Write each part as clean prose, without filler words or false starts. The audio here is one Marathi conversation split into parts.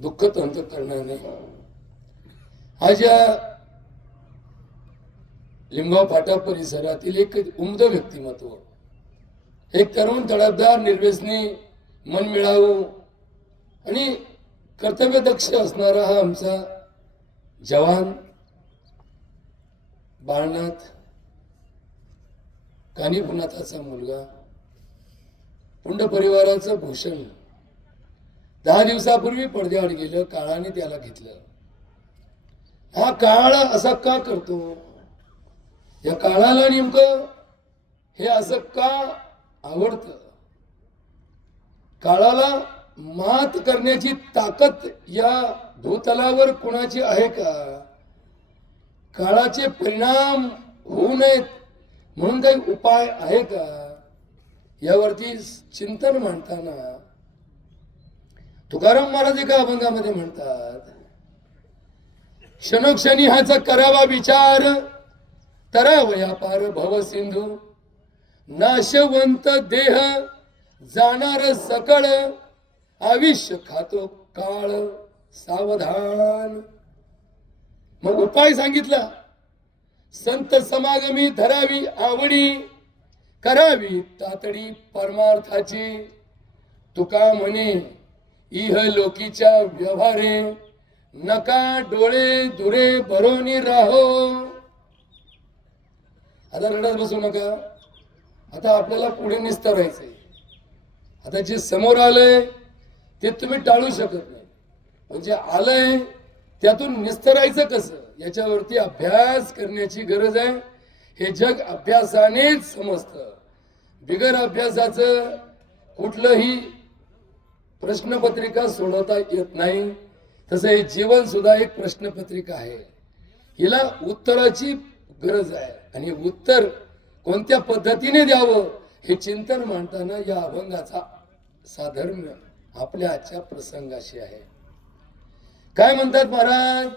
दुःख तंत करणार नाही. आज या लिंबा फाटा परिसरातील एक उमद व्यक्तिमत्व, एक तरुण तडफदार निर्व्यसनी मनमिळावू आणि कर्तव्यदक्ष असणारा हा आमचा जवान बाळनाथ कानिपुनाथाचा मुलगा, पुंड परिवाराचं भूषण 10 दिवसापूर्वी पडद्याआड गेलं. काळाने त्याला घेतलं. हा काळ असा का करतो? या काळाला नेमकं हे असं का आवडतं? काळाला मात करण्याची ताकद या भूतलावर कुणाची आहे का? काळाचे परिणाम होऊ नयेत म्हणून काही उपाय आहे का? यावरती चिंतन मांडताना तुकाराम महाराज एका अभंगामध्ये म्हणतात, क्षणोक्षणी ह्याचा करावा विचार, तरावया पार भव सिंधू, नाशवंत देह जाणार सकळ, आयुष्य खातो काळ सावधान. मग उपाय सांगितला, संत समागमी धरावी आवडी, करावी तातडी परमार्थाची, तुका म्हणे इह लोकीच्या व्यवहारे, नका डोळे दुरे भरोनी राहो. आता रडत बसू नका. आता आपल्याला पुढे निस्तरायचंय. आता जे समोर आलंय ते तुम्ही टाळू शकत नाही. म्हणजे आलंय त्यातून निस्तरायचं कसं, याच्यावरती अभ्यास करण्याची गरज आहे. हे जग अभ्यासानेच समजतं. बिगर अभ्यासाचं कुठलंही प्रश्नपत्रिका सोडवता येत नाही. तसं हे जीवन सुद्धा एक प्रश्नपत्रिका आहे. हिला उत्तराची गरज आहे आणि उत्तर कोणत्या पद्धतीने द्यावं हे चिंतन मांडताना या अभंगाचा साधर्म्य आपल्या आजच्या प्रसंगाशी आहे. काय म्हणतात महाराज?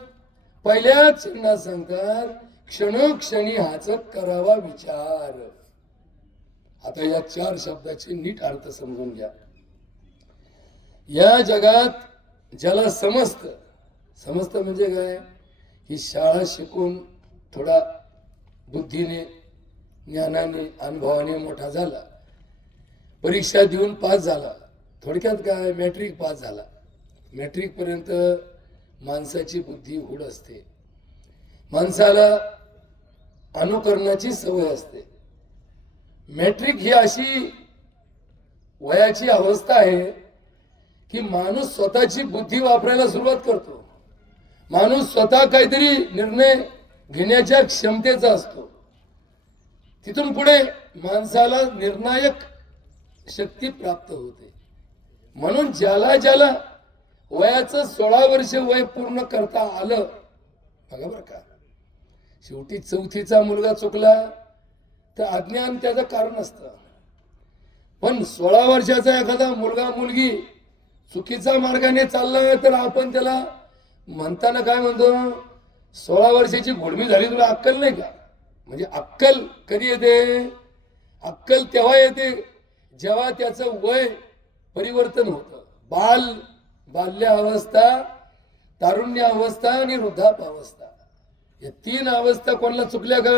पहिल्याच चिन्हात सांगतात, क्षणोक्षणी हाच करावा विचार. आता या 4 शब्दाचे नीट अर्थ समजून घ्या. या जगात ज्याला समजतं म्हणजे काय, ही शाळा शिकून थोडा बुद्धीने ज्ञानाने अनुभवाने मोठा झाला, परीक्षा देऊन पास झाला, थोडक्यात काय मॅट्रिक पास झाला. मॅट्रिक पर्यंत माणसाची बुद्धी उड असते. माणसाला अनुकरणाची सवय असते. मॅट्रिक ही अशी वयाची अवस्था आहे की माणूस स्वतःची बुद्धी वापरायला सुरुवात करतो. माणूस स्वतः काहीतरी निर्णय घेण्याच्या क्षमतेचा असतो. तिथून पुढे माणसाला निर्णायक शक्ती प्राप्त होते. म्हणून ज्याला वयाचं 16 वर्ष वय पूर्ण करता आलं, बघा बरं का, शेवटी 4थीचा मुलगा चुकला तर अज्ञान त्याचं कारण असतं. पण 16 वर्षाचा एखादा मुलगा मुलगी चुकीच्या मार्गाने चालला तर आपण त्याला म्हणताना काय म्हणतो, 16 वर्षाची घोडमी झाली, तुला अक्कल नाही का? म्हणजे अक्कल कधी येते? अक्कल तेव्हा येते जेव्हा त्याचं वय परिवर्तन होतं. बाल्य अवस्था, तारुण्य अवस्था आणि वृद्धापावस्था, या 3 अवस्था कोणाला चुकल्या का?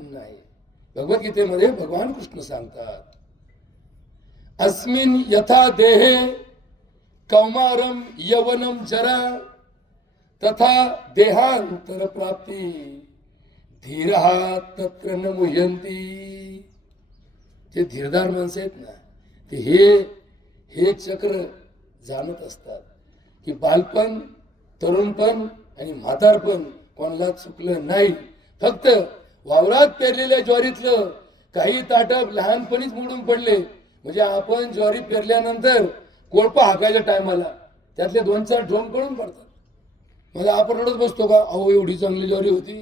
नाही. भगवद्गीतेमध्ये भगवान कृष्ण सांगतात, अस्मिन यथा देहे कौमारम यवनम जरा तथा देहांतर प्राप्ती धीरहा तत्र न मुह्यंती. ते धीरदार माणसं आहेत ना, ते हे चक्र जाणत असतात की बालपण, तरुणपण आणि म्हातारपण कोणाला चुकलं नाही. फक्त वावरात पेरलेल्या ज्वारीतलं काही ताटप लहानपणीच मोडून पडले म्हणजे आपण ज्वारी पेरल्यानंतर कोळपा हाकायच्या टायमाला त्यातले 2-4 ढोम पडून पडतात. म्हणजे आपण रडत बसतो का, अहो एवढी चांगली ज्वारी होती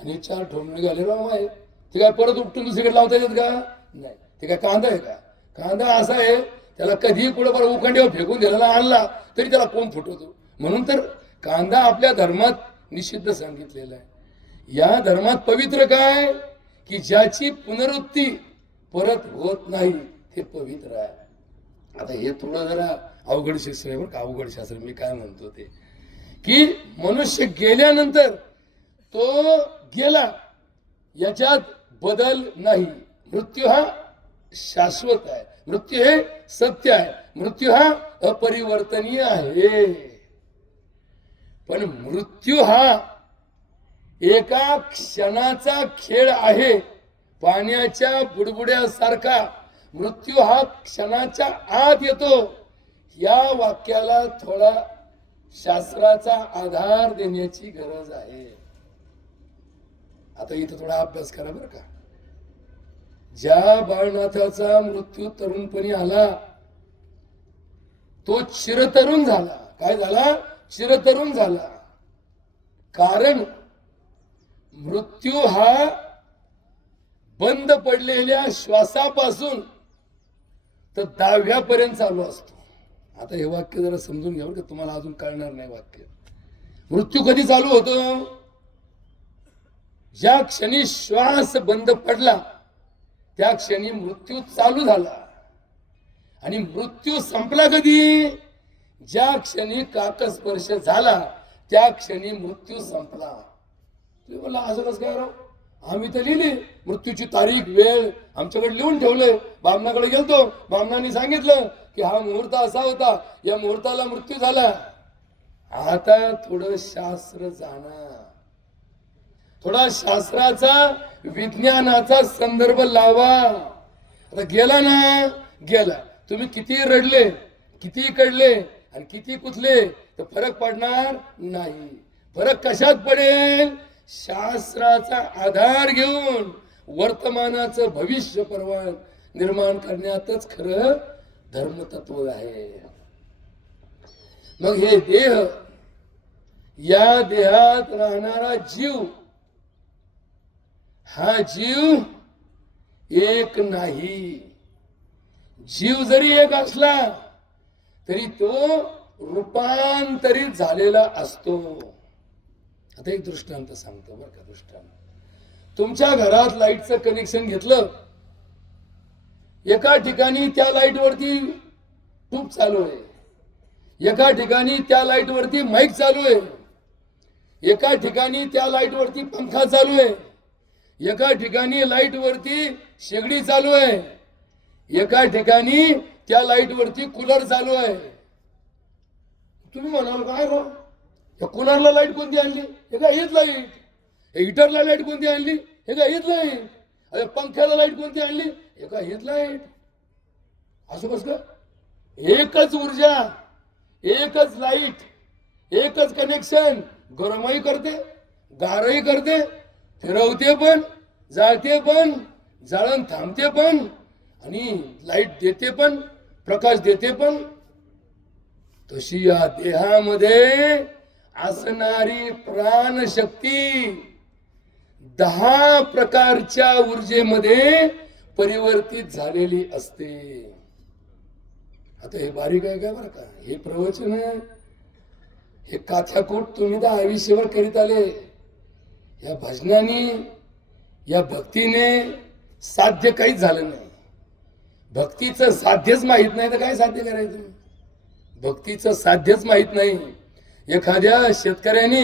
आणि 4 ढोम निघाले राव आहे. ते काय परत उपटून दुसरीकडे लावता येतात का? नाही. ते काय कांदा आहे का? कांदा असा आहे, त्याला कधीही पुढे बरं उखंड्यावर फेकून दिलेला आणला तरी त्याला कोण फुटवतो. म्हणून तर कांदा आपल्या धर्मात निषिद्ध सांगितलेला आहे. या धर्मात पवित्र काय की ज्याची पुनरुत्ती परत होत नाही ते पवित्र आहे. आता हे थोडं जरा अवघड शास्त्र आहे बरं का, अवघड शास्त्र. मी काय म्हणतो ते की मनुष्य गेल्यानंतर तो गेला, याच्यात बदल नाही. मृत्यू हा शाश्वत आहे, मृत्यू हे सत्य आहे, मृत्यू हा अपरिवर्तनीय आहे. पण मृत्यू हा एका क्षणाचा खेळ आहे, पाण्याच्या बुडबुड्यासारखा. मृत्यू हा क्षणाच्या आत येतो. या वाक्याला थोडा शास्त्राचा आधार देण्याची गरज आहे. आता इथं थोडा अभ्यास करा बरं का. ज्या बाळनाथाचा मृत्यू तरुणपणी आला तो चिरतरुण झाला. काय झाला? चिरतरुण झाला. कारण मृत्यू हा बंद पडलेल्या श्वासापासून तर 10व्या पर्यंत चालू असतो. आता हे वाक्य जरा समजून घ्या बरं का, तुम्हाला अजून कळणार नाही वाक्य. मृत्यू कधी चालू होतो? ज्या क्षणी श्वास बंद पडला त्या क्षणी मृत्यू चालू झाला. आणि मृत्यू संपला कधी? ज्या क्षणी काकस्पर्श झाला त्या क्षणी मृत्यू संपला. तुम्ही बोला असं कसं काय राव? आम्ही तर लिहिली मृत्यूची तारीख वेळ आमच्याकडे लिहून ठेवलंय. बामणाकडे गेलतो, बामणाने सांगितलं की हा मुहूर्त असा होता, या मुहूर्ताला मृत्यू झाला. आता थोडं शास्त्र जाणा, थोडा शास्त्राचा विज्ञानाचा संदर्भ लावा. आता गेला ना गेला, तुम्ही किती रडले, किती कळले आणि किती कुचले तर फरक पडणार नाही. फरक कशात पडेल? शास्त्राचा आधार घेऊन वर्तमानाचं भविष्य पर्व निर्माण करण्यातच खरं धर्मतत्व आहे. मग हे देह, या देहात राहणारा जीव, हा जीव एक नाही. जीव जरी एक असला तरी तो रूपांतरित झालेला असतो. आता एक दृष्टांत सांगतो बरं का. दृष्टांत, तुमच्या घरात लाईटचं कनेक्शन घेतलं, एका ठिकाणी त्या लाईट वरती ट्यूब चालू आहे, एका ठिकाणी त्या लाईट वरती माईक चालू आहे, एका ठिकाणी त्या लाईट वरती पंखा चालू आहे, एका ठिकाणी लाईट वरती शेगडी चालू आहे, एका ठिकाणी त्या लाईट वरती कूलर चालू आहे. तुम्ही म्हणाल काय राव, या कूलरला लाईट कोणती आणली? हे काय हीच लाईट. हे हिटरला लाईट कोणती आणली? हे काय हीच लाईट. अरे पंख्याला लाईट कोणती आणली? हे काय हीच लाईट. असं कस का? एकच ऊर्जा, एकच लाईट, एकच कनेक्शन. गरमही करते, गारही करते, फिरवते पण, जाळते पण, जाळण थांबते पण, आणि लाईट देते पण, प्रकाश देते पण. तशी या देहामध्ये असणारी प्राणशक्ती 10 प्रकारच्या ऊर्जेमध्ये परिवर्तित झालेली असते. आता हे बारीक आहे का बरं का? हे प्रवचन आहे, हे काथ्याकूट तुम्ही तर आयुष्यभर करीत आले. या भजनाने, या भक्तीने साध्य काहीच झालं नाही. भक्तीचं साध्यच माहित नाही तर काय साध्य करायचं? भक्तीचं साध्यच माहित नाही. एखाद्या शेतकऱ्याने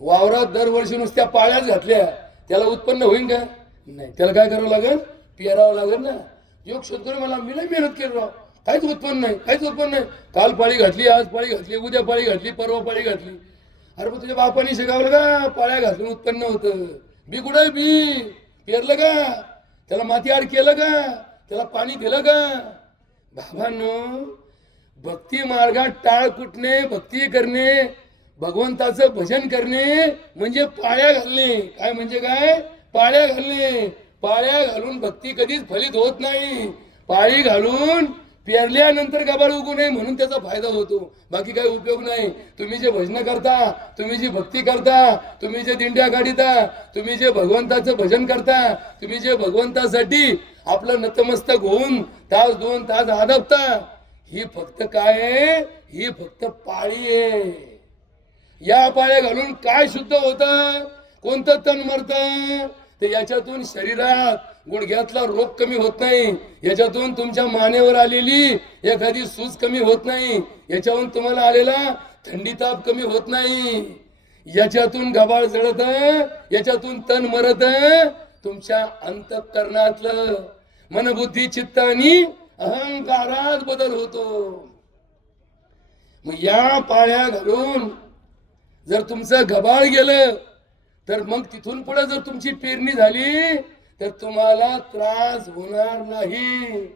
वावरात दरवर्षी नुसत्या पाळ्याच घातल्या, त्याला उत्पन्न होईल का? नाही. त्याला काय करावं लागेल? पेरावं लागेल ना. योग शेतकरी मला मी लई मेहनत केली राव, काहीच उत्पन्न नाही, काहीच उत्पन्न नाही. काल पाळी घातली, आज पाळी घातली, उद्या पाळी घातली, परवा पाळी घातली. अरे पण तुझ्या बापाने शिकवलं का पाळ्या घातून उत्पन्न होतं? बी कुठं? बी पेरलं का? त्याला माती आड केलं का? त्याला पाणी दिलं का? बाबांनो, भक्ती मार्गात टाळ कुटणे, भक्ती करणे, भगवंताचं भजन करणे म्हणजे पाळ्या घालणे. काय म्हणजे काय? पाळ्या घालणे. पाळ्या घालून भक्ती कधीच फलित होत नाही. पाळी घालून पेरल्यानंतर गबाळ उगू नये म्हणून त्याचा फायदा होतो, बाकी काही उपयोग नाही. तुम्ही जे भजन करता, तुम्ही जी भक्ती करता, तुम्ही जे दिंड्या काढिता, तुम्ही जे भगवंताचं भजन करता, तुम्ही जे भगवंतासाठी आपलं नतमस्तक होऊन तास 2 तास आदबता, ही फक्त काय आहे? ही फक्त पाळी आहे. या पाळ्या घालून काय शुद्ध होतं? कोणतं तण मरतं? तर याच्यातून शरीरात गुडघ्यातला रोग कमी होत नाही, याच्यातून तुमच्या मानेवर आलेली एखादी सूज कमी होत नाही, याच्याहून तुम्हाला आलेला थंडी ताप कमी होत नाही, याच्यातून गबाळ जळत, याच्यातून तन मरत, तुमच्या अंतःकरणातलं मन बुद्धी चित्त आणि अहंकारात बदल होतो. मग या पाळ्या घालून जर तुमचं गबाळ गेलं तर मग तिथून पुढे जर तुमची पेरणी झाली तर तुम्हाला त्रास होणार नाही.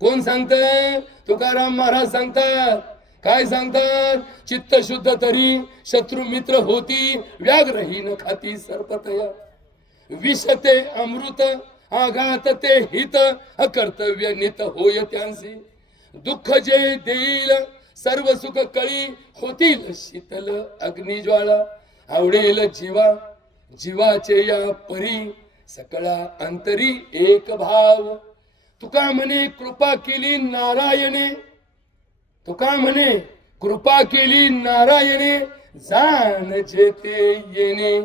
कोण सांगतं? तुकाराम महाराज सांगतात. काय सांगतात? चित्त शुद्ध तरी शत्रु मित्र होती, व्याघ्रहीन खाती सर्पतय, विषते अमृत आघात ते हित, अकर्तव्य नित होय त्यांसी, दुःख जे देईल सर्व सुख कळी, होतील शीतल अग्निज्वाळा, आवडेल जीवा जीवाचे या परी, सकळा अंतरी एक भाव. तुका म्हणे कृपा केली नारायणे, तुका म्हणे कृपा केली नारायणे, जाण जेते येणे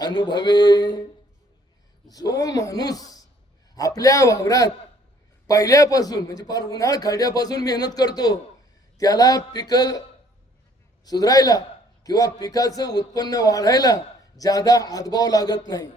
अनुभवे. जो माणूस आपल्या वावरात पहिल्यापासून म्हणजे फार उन्हाळ खड्यापासून मेहनत करतो, त्याला पीक सुधारायला किंवा पिकाचं उत्पन्न वाढायला ज्यादा हातभाव लागत नाही.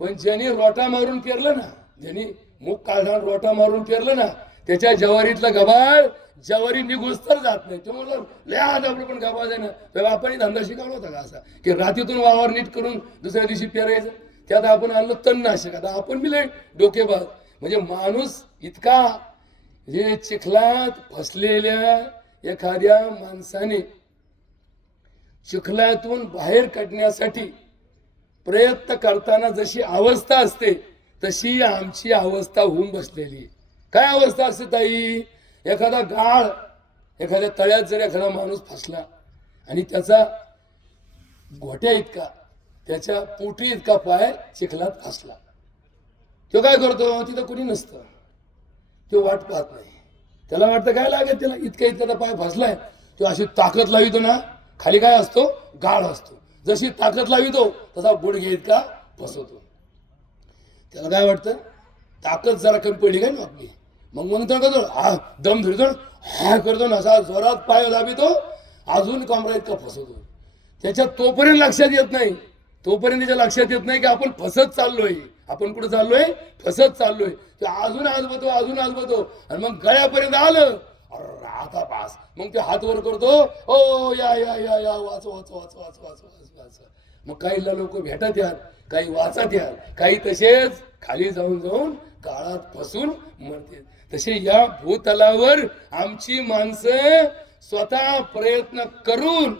पण ज्यांनी रोटा मारून पेरलं ना, ज्यांनी मूग काढा रोटा मारून पेरलं ना, त्याच्या ज्वारीतला गबाळ ज्वारी निघूस तर जात नाही. तो म्हणलं लय आज आपलं पण गबाळ आहे ना, तेव्हा आपण धंदा शिकवला होता का असा की रात्रीतून वावर नीट करून दुसऱ्या दिवशी पेरायचं. त्यात आपण आणलं तणनाशक. आता आपण बी लय डोकेबाज. म्हणजे माणूस इतका जे चिखलात फसलेल्या एखाद्या माणसाने चिखलातून बाहेर काढण्यासाठी प्रयत्न करताना जशी अवस्था असते तशी आमची अवस्था होऊन बसलेली आहे. काय अवस्था असते ताई? एखादा गाळ, एखाद्या तळ्यात जर एखादा माणूस फसला आणि त्याचा घोट्या इतका, त्याच्या पोटी इतका पाय चिखलात फसला, तो काय करतो? तिथं कोणी नसतं, तो वाट पाहत नाही. त्याला वाटतं काय लागेल त्याला, इतका इतका पाय फसलाय, तो अशी ताकद लावितो ना, खाली काय असतो? गाळ असतो. जशी ताकद लावितो तसा गुडघे इतका फसवतो. त्याला काय वाटतं? ताकद जरा कमी पडली काय ना आपली, मग म्हणतो का तो हा दम धरतो, हा करतो ना, असा जोरात पाय दाबितो, अजून कमरा इतका फसवतो. त्याच्या तोपर्यंत लक्षात येत नाही, तोपर्यंत त्याच्या लक्षात येत नाही की आपण फसत चाललोय. आपण कुठं चाललोय? फसत चाललोय. ते अजून आजबतो, अजून आजबतो, आणि मग गळ्यापर्यंत आलं, आता पास. मग ते हात वर करतो, ओ या या या या वाच वाच वाच वाच वाच वाच वाच. मग काही लोक भेटत यात, काही वाचत यात, काही तसेच खाली जाऊन जाऊन काळात फसून मरते. तसे या भूतलावर आमची माणसं स्वतः प्रयत्न करून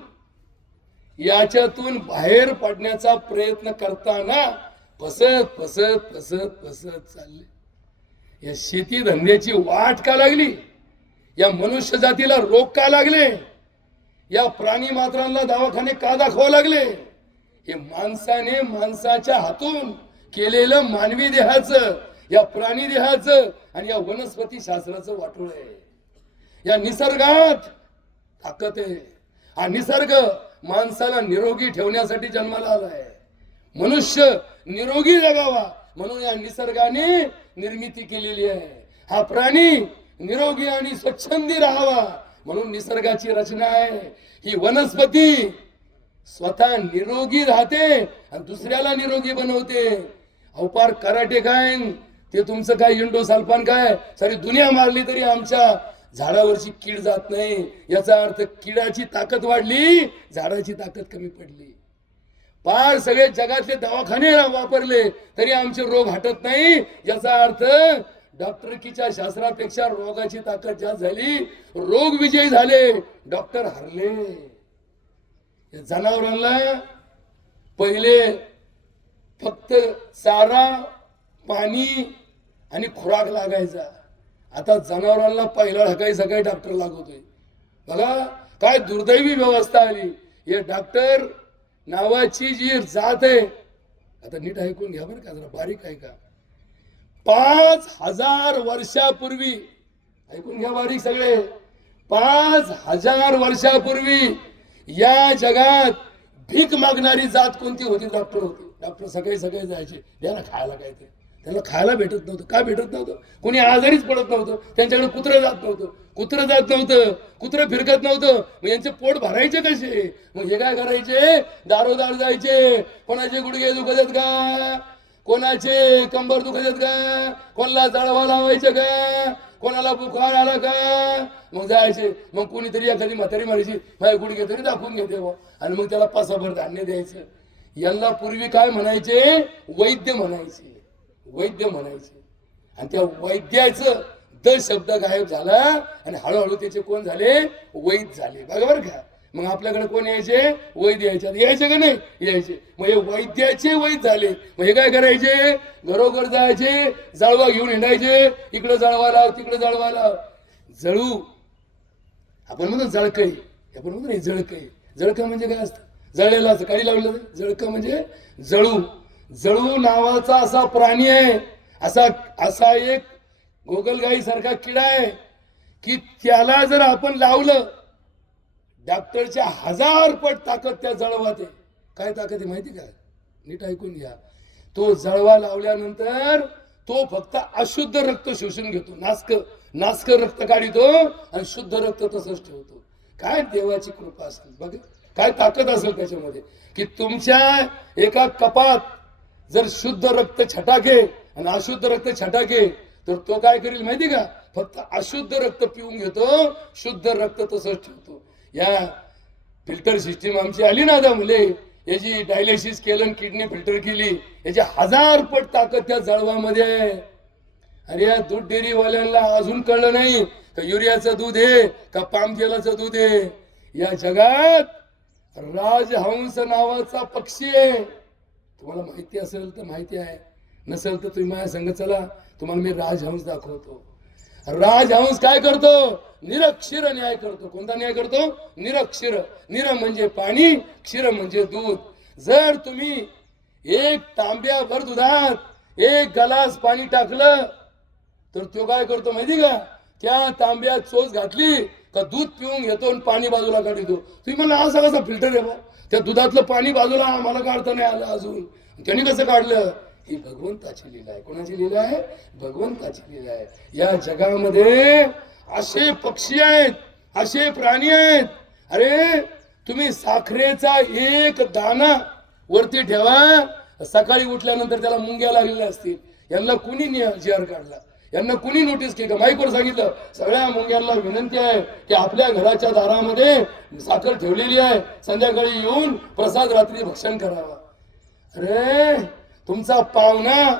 याच्यातून बाहेर पडण्याचा प्रयत्न करताना फसत फसत फसत फसत चालले. या शेती धंद्याची वाट का लागली? या मनुष्य जातीला रोग का लागले? या प्राणी मात्रांना दवाखाने का दाखवावे लागले? हे माणसाने माणसाच्या हातून केलेलं मानवी देहाचं, या प्राणी देहाचं आणि या वनस्पती शास्त्राचं वाटोळ आहे. या निसर्गात ताकद आहे. हा निसर्ग माणसाला निरोगी ठेवण्यासाठी जन्माला आलाय. मनुष्य निरोगी जगावा म्हणून या निसर्गाने निर्मिती केलेली आहे. हा प्राणी निरोगी आणि स्वच्छंदी राहावा म्हणून निसर्गाची रचना आहे. ही वनस्पती स्वतः निरोगी राहते आणि दुसऱ्याला निरोगी बनवते. अवपार कराटे काय, ते तुमचं काय इंडोसल्फान काय, सारी दुनिया मारली तरी आमच्या झाडावरची कीड जात नाही. याचा अर्थ किडाची ताकद वाढली, झाडाची ताकद कमी पडली. पार सगळे जगातले दवाखाने वापरले तरी आमचे रोग हटत नाही. याचा अर्थ डॉक्टरकीच्या शास्त्रापेक्षा रोगाची ताकद जास्त झाली, रोग विजयी झाले, डॉक्टर हरले. जनावरांना पहिले फक्त चारा, पाणी आणि खुराक लागायचा. आता जनावरांना पहिला सकाळी डॉक्टर लागतोय. बघा काय दुर्दैवी व्यवस्था आली. हे डॉक्टर नावाची जी जात आहे, आता नीट ऐकून घ्या बरं का, जरा बारीक ऐका. 5000 वर्षापूर्वी, ऐकून घ्या बारीक सगळे, 5000 वर्षापूर्वी या जगात भीक मागणारी जात कोणती होती? डॉक्टर होती. डॉक्टर सकाळी जायचे, द्या ना खायला काय ते. त्यांना खायला भेटत नव्हतं. का भेटत नव्हतं? कोणी आजारीच पडत नव्हतं. त्यांच्याकडे कुत्रं जात नव्हतं. कुत्रं फिरकत नव्हतं. मग यांचे पोट भरायचे कसे? मग हे काय करायचे? दारोदार जायचे. कोणाचे गुडघे दुखत आहेत का? कोणाचे कंबर दुखत आहेत का? कोणाला जळवा लावायचे का? कोणाला बुखार आला का? मग जायचे. मग कोणीतरी एखादी म्हातारी मारायची, माझे गुडघे तरी दाखवून घेते बा, आणि मग त्याला पासाभर धान्य द्यायचं. यांना पूर्वी काय म्हणायचे? वैद्य म्हणायचे. वैद्य म्हणायचे. आणि त्या वैद्याचं द शब्द गायब झाला आणि हळूहळू त्याचे कोण झाले? वैद्य झाले. बरोबर का? मग आपल्याकडे कोण यायचे? वैद्य यायचे का नाही? यायचे. मग हे वैद्याचे वैद्य झाले. मग हे काय करायचे? घरोघर जायचे, जळवा घेऊन हिंडायचे. इकडे जळवा लाव, तिकडे जळवा लाव. जळू आपण म्हणतो जळकई, आपण म्हणतो नाही जळकई. जळकं म्हणजे काय असतं? जळलेलं असं काढी लावलं. जळकं म्हणजे जळू. जळू नावाचा असा प्राणी आहे, असा एक गोगलगाई सारखा किडा आहे की त्याला जर आपण लावलं, डॉक्टरच्या 1000 पट ताकद त्या जळवात आहे. काय ताकद आहे माहिती का? नीट ऐकून घ्या. तो जळवा लावल्यानंतर तो फक्त अशुद्ध रक्त शोषून घेतो. नासक रक्त काढितो आणि शुद्ध रक्त तसंच ठेवतो. काय देवाची कृपा असेल बघ, काय ताकद असेल त्याच्यामध्ये की तुमच्या एका कपात जर शुद्ध रक्त छटाके आणि अशुद्ध रक्त छटाके, तर तो काय करेल माहिती का? फक्त अशुद्ध रक्त पिऊन घेतो, शुद्ध रक्त तसंच ठेवतो. या फिल्टर सिस्टीम आमची आली ना आता मुले, याची डायलिसिस केलं, किडनी फिल्टर केली, याची 1000 पट ताकद त्या जळवामध्ये आहे. अरे या दूध डेअरीवाल्यांना अजून कळलं नाही का युरियाचं दूध आहे का पाम तेलाचं दूध आहे. या जगात राजहंस नावाचा पक्षी आहे. तुम्हाला माहिती असेल तर माहिती आहे, नसेल तर तुम्ही माझ्या संग चला, तुम्हाला मी राजहंस दाखवतो. राजहंस काय करतो? निरक्षीर न्याय करतो. कोणता न्याय करतो? निरक्षीर. निर म्हणजे पाणी, क्षीर म्हणजे दूध. जर तुम्ही एक तांब्याभर दुधात 1 ग्लास पाणी टाकलं तर तो काय करतो माहिती का? त्या तांब्यात चोच घातली का दूध पिऊन घेतो आणि पाणी बाजूला काढतो. तुम्ही म्हणला असा कसा फिल्टर आहे बा? त्या दुधातलं पाणी बाजूला आम्हाला काढता नाही आलं अजून. त्यांनी कसं काढलं? ही भगवंताची लीला आहे. कोणाची लीला आहे? भगवंताची लीला आहे. या जगामध्ये असे पक्षी आहेत, असे प्राणी आहेत. अरे तुम्ही साखरेचा एक दाना वरती ठेवा, सकाळी उठल्यानंतर त्याला मुंग्या लागलेल्या असतील. यांना कुणी जीआर काढला? यांना कुणी नोटीस केली का? माईकवर सांगितलं सगळ्या मुंग्यांना विनंती आहे की आपल्या घराच्या दारामध्ये साखर ठेवलेली आहे, संध्याकाळी येऊन प्रसाद रात्री भक्षण करावा. अरे तुमचा पाहुणा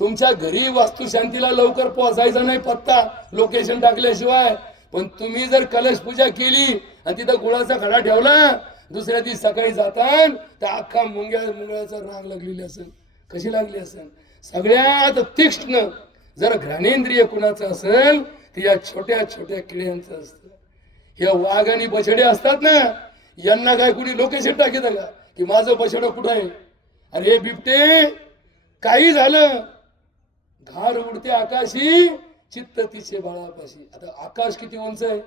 तुमच्या घरी वास्तुशांतीला लवकर पोहोचायचा नाही पत्ता लोकेशन टाकल्याशिवाय. पण तुम्ही जर कलश पूजा केली आणि तिथं गुळाचा खडा ठेवला, दुसऱ्या दिवशी सकाळी जाताना त्या अख्खा मुंग्याचा रांग लागलेली असेल. कशी लागली असेल? सगळ्यात तीक्ष्ण जर घ्राणेंद्रिय कुणाचं असेल तर या छोट्या छोट्या किड्यांचं असतं. हे वाघ आणि बछडे असतात ना, यांना काय कुणी लोकेशन टाकेत का की माझं बछडं कुठं आहे? अरे बिबटे, काही झालं घार उडते आकाशी, चित्त तिचे बाळापाशी. आता आकाश किती उंच आहे?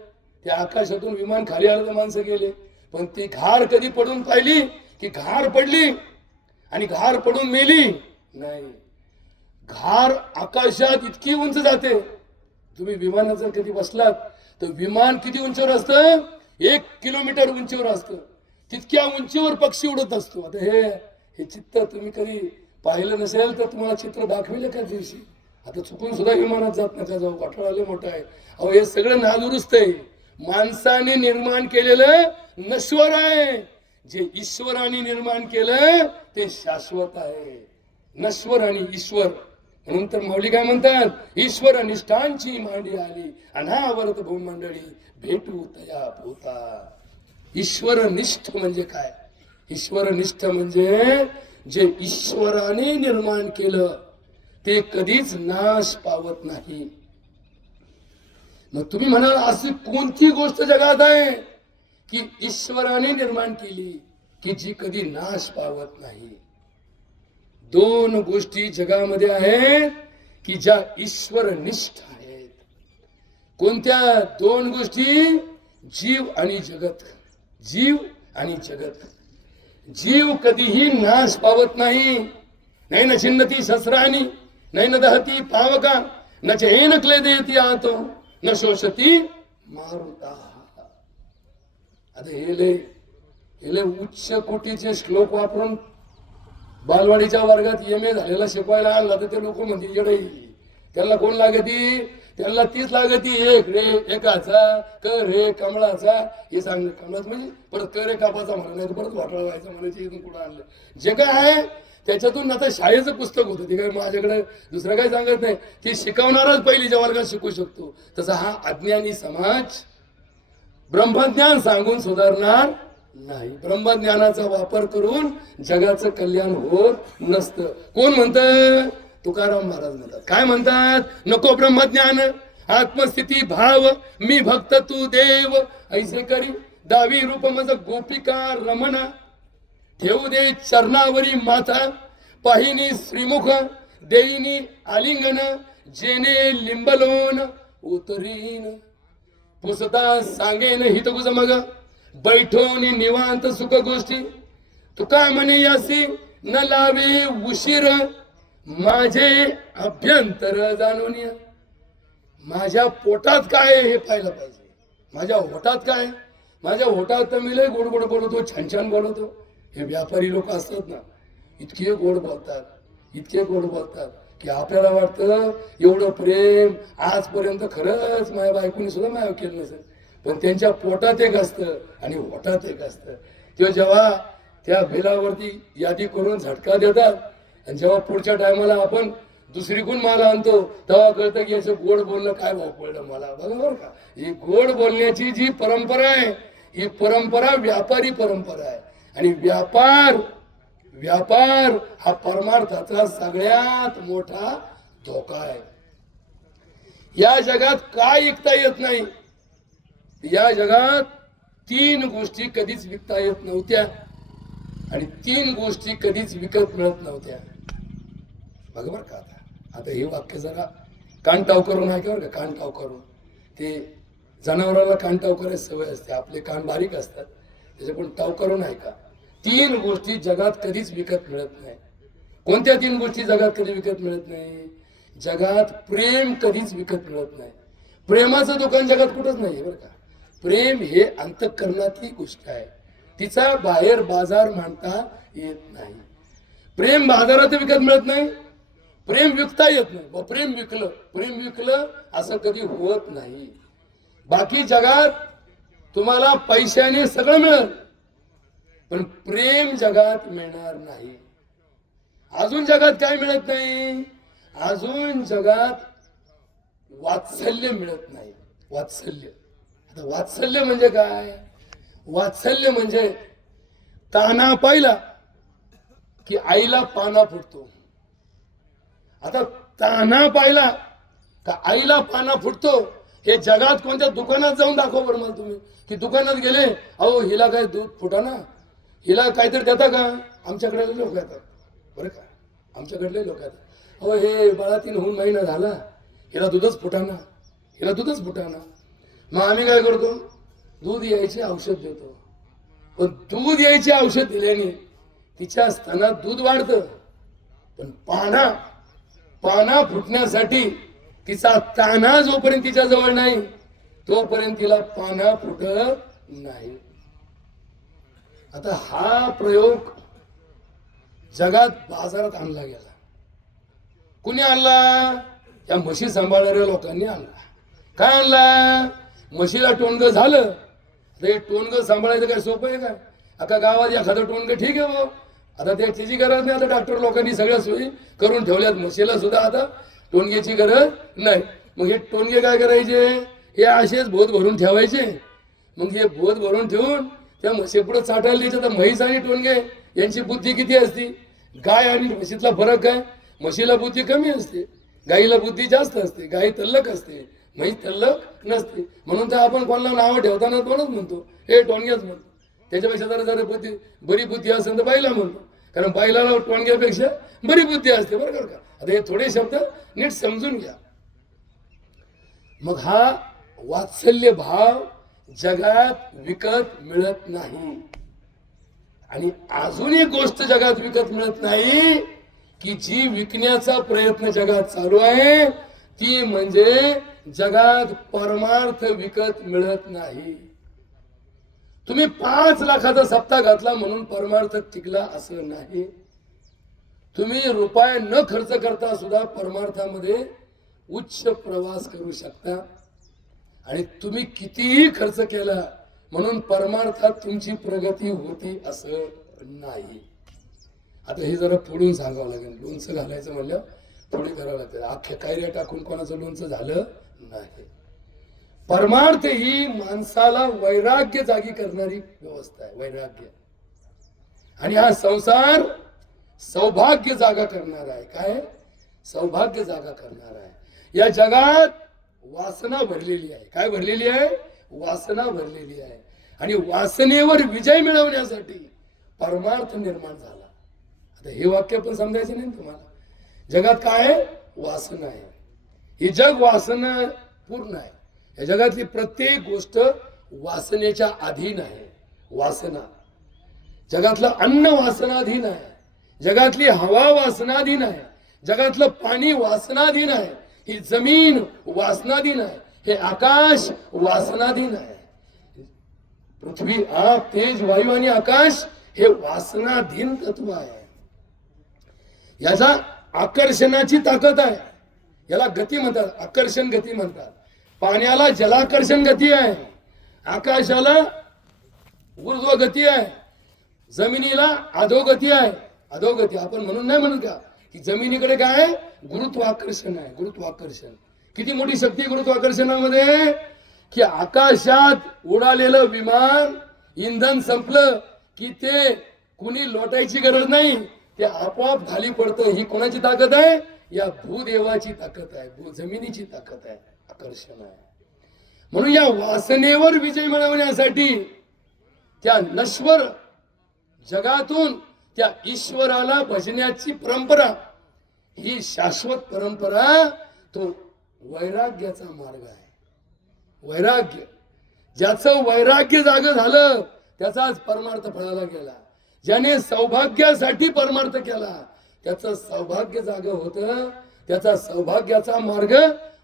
त्या आकाशातून विमान खाली आलं तर माणसं गेले, पण ती घार कधी पडून पाहिली की घार पडली आणि घार पडून मेली? नाही. घार आकाशात इतकी उंच जाते. तुम्ही विमानात जर कधी बसलात तर विमान किती उंचीवर असतं? 1 किलोमीटर उंचीवर असतं. तितक्या उंचीवर पक्षी उडत असतो. आता हे चित्र तुम्ही कधी पाहिलं नसेल तर तुम्हाला चित्र दाखवेल का दिवशी. आता चुकून सुद्धा विमानात जात नका जाऊ, वाटाळा मोठा आहे. अहो हे सगळं नादुरुस्त आहे. माणसाने निर्माण केलेलं नश्वर आहे. जे ईश्वराने निर्माण केलं ते शाश्वत आहे. नश्वर आणि ईश्वर. म्हणून तर माऊली काय म्हणतात? ईश्वर निष्ठांची मांडी आली, अनावरत भूमंडळी भेटू तया भूता. ईश्वरनिष्ठ म्हणजे काय? ईश्वरनिष्ठ म्हणजे जे ईश्वराने निर्माण केलं ते कधीच नाश पावत नाही. मग तुम्ही म्हणाल अशी कोणती गोष्ट जगात आहे की ईश्वराने निर्माण केली की जी कधी नाश पावत नाही? 2 गोष्टी जगामध्ये आहेत की ज्या ईश्वरनिष्ठ आहेत. कोणत्या 2 गोष्टी? जीव आणि जगत. जीव आणि जगत. जीव कधीही नाश पावत नाही. नाही ना छिन्नती शस्त्राणी नाही न दहती पावका न चैन क्लेदेती आतो न शोषती मारुता. आता हे लय उच्च कोटीचे श्लोक वापरून बालवाडीच्या वर्गात एम ए झालेला शिकवायला आणला तर ते लोक म्हणतील येडे. त्याला कोण लागती? त्याला तीच लागती एक रे एकाचा क रे कमळाचा. हे सांग कमळाच म्हणजे परत क रे कापाचा म्हणा, नाही परत वाटळ व्हायचं म्हणायचे. इथून कुठं आणलं जे काय आहे त्याच्यातून आता शाळेचं पुस्तक होतं ते काय माझ्याकडे दुसरं काही सांगत नाही. की शिकवणारच पहिलीच्या वर्गात शिकू शकतो. तसा हा अज्ञानी समाज ब्रह्मज्ञान सांगून सुधारणार नाही. ब्रह्मज्ञानाचा वापर करून जगाचं कल्याण होत नसतं. कोण म्हणतं? तुकाराम महाराज म्हणतात. काय म्हणतात? नको ब्रह्मज्ञान आत्मस्थिती भाव मी भक्त तू देव ऐसे करी दावी रूप मज गोपिका रमणा ठेवू दे चरणावरी माथा पाहिनी श्रीमुख देईनी आलिंगन जेने लिंबलोन उतरीन पुसता सांगेन हितगुज मग बैठोनी निवांत सुख गोष्टी तुका म्हणे यासी न लावे उशीर माझे अभ्यंतर जाणून या. माझ्या पोटात काय आहे हे पाहिलं पाहिजे. माझ्या होटात काय? माझ्या होटात तर मी लय गोड गोड बोलवतो, छान छान बोलवतो. हे व्यापारी लोक असतात ना, इतके गोड बोलतात, इतके गोड बोलतात की आपल्याला वाटतं एवढं प्रेम आजपर्यंत खरंच माझ्या बायकोनी सुद्धा माझ्या केलं नसेल. पण त्यांच्या पोटात एक असतं आणि होटात एक असतं. ते जेव्हा त्या बिलावरती यादी करून झटका देतात आणि जेव्हा पुढच्या टायमाला आपण दुसरीकडून माल आणतो तेव्हा कळतं की याचं गोड बोलणं काय भाव पडलं मला. बरोबर का? ही गोड बोलण्याची जी परंपरा आहे ही परंपरा व्यापारी परंपरा आहे. आणि व्यापार हा परमार्थाचा सगळ्यात मोठा धोका आहे. या जगात काय विकता येत नाही. या जगात 3 गोष्टी कधीच विकता येत नव्हत्या आणि 3 गोष्टी कधीच विकत मिळत नव्हत्या. बघा बरं का? आता हे वाक्य जरा कानटाव करून ऐका बरं का? कानटाव करून. ते जनावराला कानटाव करायची सवय असते. आपले कान बारीक असतात त्याच्याकडून टाव करून ऐका. 3 गोष्टी जगात कधीच विकत मिळत नाही. कोणत्या 3 गोष्टी जगात कधी विकत मिळत नाही? जगात प्रेम कधीच विकत मिळत नाही. प्रेमाचं दुकान जगात कुठंच नाही बरं का? प्रेम हे अंतःकरणातली गोष्ट आहे. तिचा बाहेर बाजार मांडता येत नाही. प्रेम बाजारात विकत मिळत नाही. प्रेम विकता येत नाही. प्रेम विकलं असं कधी होत नाही. बाकी जगात तुम्हाला पैशाने सगळं मिळेल पण प्रेम जगात मिळणार नाही. अजून जगात काय मिळत नाही? अजून जगात वात्सल्य मिळत नाही. वात्सल्य. आता वात्सल्य म्हणजे काय? वात्सल्य म्हणजे ताना पाहिला की आईला पाना फुटतो. आता ताना पाहिला का आईला पाना फुटतो हे जगात कोणत्या दुकानात जाऊन दाखव बरं मला तुम्ही. की दुकानात गेले अहो हिला काय दूध फुटाना, हिला काहीतरी देता का? आमच्याकडे लोक येतात बरं का? आमच्याकडले लोक येतात. अहो हे बाळा 3 होऊन महिना झाला हिला दूधच फुटाना. मग आम्ही काय करतो? दूध यायचे औषध देतो. पण दूध यायचे औषध दिल्याने तिच्या स्तनात दूध वाढतं पण पाना फुटण्यासाठी तिचा ताना जोपर्यंत तिच्या जवळ नाही तोपर्यंत तिला पाना फुटत नाही. आता हा प्रयोग जगात बाजारात आणला गेला. कुणी आणला? या म्हशी सांभाळणाऱ्या लोकांनी आणला. काय आणला? म्हशीला टोनगं झालं. ते टोनगं सांभाळायचं काय सोपं आहे का? आता गावात एखादं टोनगं ठीक आहे भाऊ, आता त्याची गरज नाही. आता डॉक्टर लोकांनी सगळ्या सोयी करून ठेवल्यात. म्हशीला सुद्धा आता टोनग्याची गरज नाही. मग हे टोनगे काय करायचे? हे असेच भोत भरून ठेवायचे. मग हे भोत भरून ठेवून त्या म्हशी पुढे चाटायला द्यायचं. तर म्हैस आणि टोनगे यांची बुद्धी किती असते? गाय आणि म्हशीतला फरक काय? म्हशीला बुद्धी कमी असते, गाईला बुद्धी जास्त असते. गाई तल्लक असते, म्हैस तल्लक नसते. म्हणून तर आपण कोणाला नावं ठेवताना कोणच म्हणतो हे टोनग्याच म्हणतो. त्याच्यापेक्षा जरा बरी बुद्धी असेल तर बाईला म्हणतो, कारण बाईला टोनग्यापेक्षा बरी बुद्धी असते. बरोबर का? आता हे थोडे शब्द नीट समजून घ्या. मग हा वात्सल्य भाव जगात विकत मिळत नाही. आणि अजून एक गोष्ट जगात विकत मिळत नाही की जी विकण्याचा प्रयत्न जगात चालू आहे ती म्हणजे जगात परमार्थ विकत मिळत नाही. तुम्ही 5 लाखाचा सप्ताह घातला म्हणून परमार्थ टिकला असं नाही. तुम्ही रुपये न खर्च करता सुद्धा परमार्थामध्ये उच्च प्रवास करू शकता. आणि तुम्ही कितीही खर्च केला म्हणून परमार्थात तुमची प्रगती होती असं नाही. आता हे जरा फोडून सांगावं लागेल. लोणचं घालायचं म्हणलं थोडी करावं लागतं. अख्ख्या कैऱ्या टाकून कोणाचं लोणचं झालं नाही. परमार्थ ही माणसाला वैराग्य जागी करणारी व्यवस्था आहे. वैराग्य. आणि हा संसार सौभाग्य जागा करणार आहे. काय? सौभाग्य जागा करणार आहे. या जगात वासना भरलेली आहे. काय भरलेली आहे? वासना भरलेली आहे. आणि वासनेवर विजय मिळवण्यासाठी परमार्थ निर्माण झाला. आता हे वाक्य पण समजायचं नाही तुम्हाला. जगात काय आहे? वासना आहे. हे जग वासना पूर्ण आहे. या जगातली प्रत्येक गोष्ट वासनेच्या अधीन आहे. वासना. जगातलं अन्न वासनाधीन आहे. जगातली हवा वासनाधीन आहे. जगातलं पाणी वासनाधीन आहे. ही जमीन वासनाधीन आहे. हे आकाश वासनाधीन आहे. पृथ्वी, आप, तेज, वायू आणि आकाश हे वासनाधीन तत्व आहे. याचा आकर्षणाची ताकद आहे. याला गती म्हणतात. आकर्षण गती म्हणतात. पाण्याला जलाकर्षण गती आहे. आकाशाला ऊर्ध्व गती आहे. जमिनीला अधोगती आहे. अधोगती आपण म्हणून नाही म्हणत का की जमिनीकडे काय आहे? गुरुत्वाकर्षण आहे. गुरुत्वाकर्षण. किती मोठी शक्ती गुरुत्वाकर्षणामध्ये की आकाशात उडालेलं विमान इंधन संपलं की ते कुणी लोटायची गरज नाही. ते आपोआप खाली पडतं. ही कोणाची ताकद आहे? या भूदेवाची ताकद आहे. जमिनीची ताकद आहे. आकर्षण आहे. म्हणून या वासनेवर विजय मिळवण्यासाठी त्या नश्वर जगातून त्या ईश्वराला भजण्याची परंपरा ही शाश्वत परंपरा तो वैराग्याचा मार्ग आहे. वैराग्य. ज्याचं वैराग्य जाग झालं त्याचाच परमार्थ फळाला गेला. ज्याने सौभाग्यासाठी परमार्थ केला त्याचं सौभाग्य जाग होतं. त्याचा सौभाग्याचा मार्ग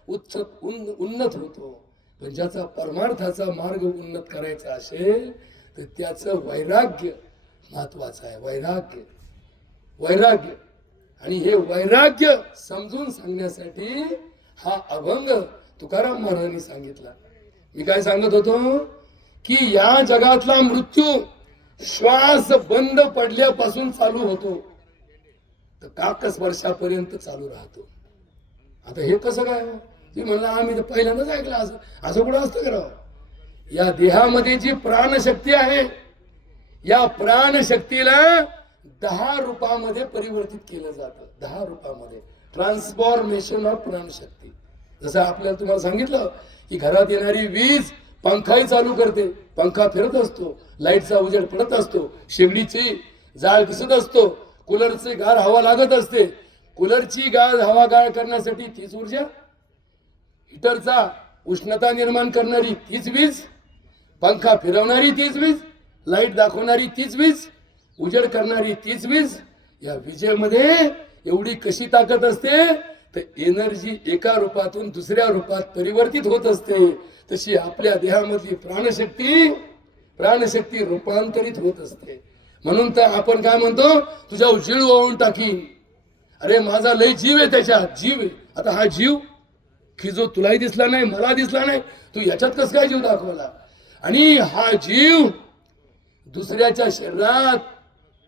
उन्नत होतो. पण ज्याचा परमार्थाचा मार्ग उन्नत करायचा असेल तर त्याचं वैराग्य महत्वाचं आहे. वैराग्य. वैराग्य. आणि हे वैराग्य समजून सांगण्यासाठी हा अभंग तुकाराम महाराजांनी सांगितला. मी काय सांगत होतो की या जगातला मृत्यू श्वास बंद पडल्यापासून चालू होतो तर काकस वर्षापर्यंत चालू राहतो. आता हे कसं काय? ती म्हणला आम्ही तर पहिल्यांदाच ऐकलं. असं असं कुठं असतं करावं? या देहामध्ये जी प्राणशक्ती आहे या प्राणशक्तीला 10 रूपामध्ये परिवर्तित केलं जातं. 10 रूपामध्ये ट्रान्सफॉर्मेशन ऑफ प्राणशक्ती. जसं आपल्याला तुम्हाला सांगितलं की घरात येणारी वीज पंखाही चालू करते. पंखा फिरत असतो. लाईटचा उजेड पडत असतो. शेगडीची जाळ दिसत असतो. कूलरची गार हवा लागत असते. कूलरची गार हवा गाळ करण्यासाठी तीच ऊर्जा. हिटरचा उष्णता निर्माण करणारी तीच वीज. पंखा फिरवणारी तीच वीज. लाईट दाखवणारी तीच वीज. उजेड करणारी तीच वीज. या विजेमध्ये एवढी कशी ताकद असते तर एनर्जी एका रूपातून दुसऱ्या रूपात परिवर्तित होत असते. तशी आपल्या देहामधली प्राणशक्ती रूपांतरित होत असते. म्हणून तर आपण काय म्हणतो तुझ्या जीव वाहून टाकीन. अरे माझा लय जीव आहे त्याच्यात. जीव आहे. आता हा जीव की जो तुलाही दिसला नाही मला दिसला नाही तू याच्यात कस काय जीव दाखवला? आणि हा जीव दुसऱ्याच्या शरीरात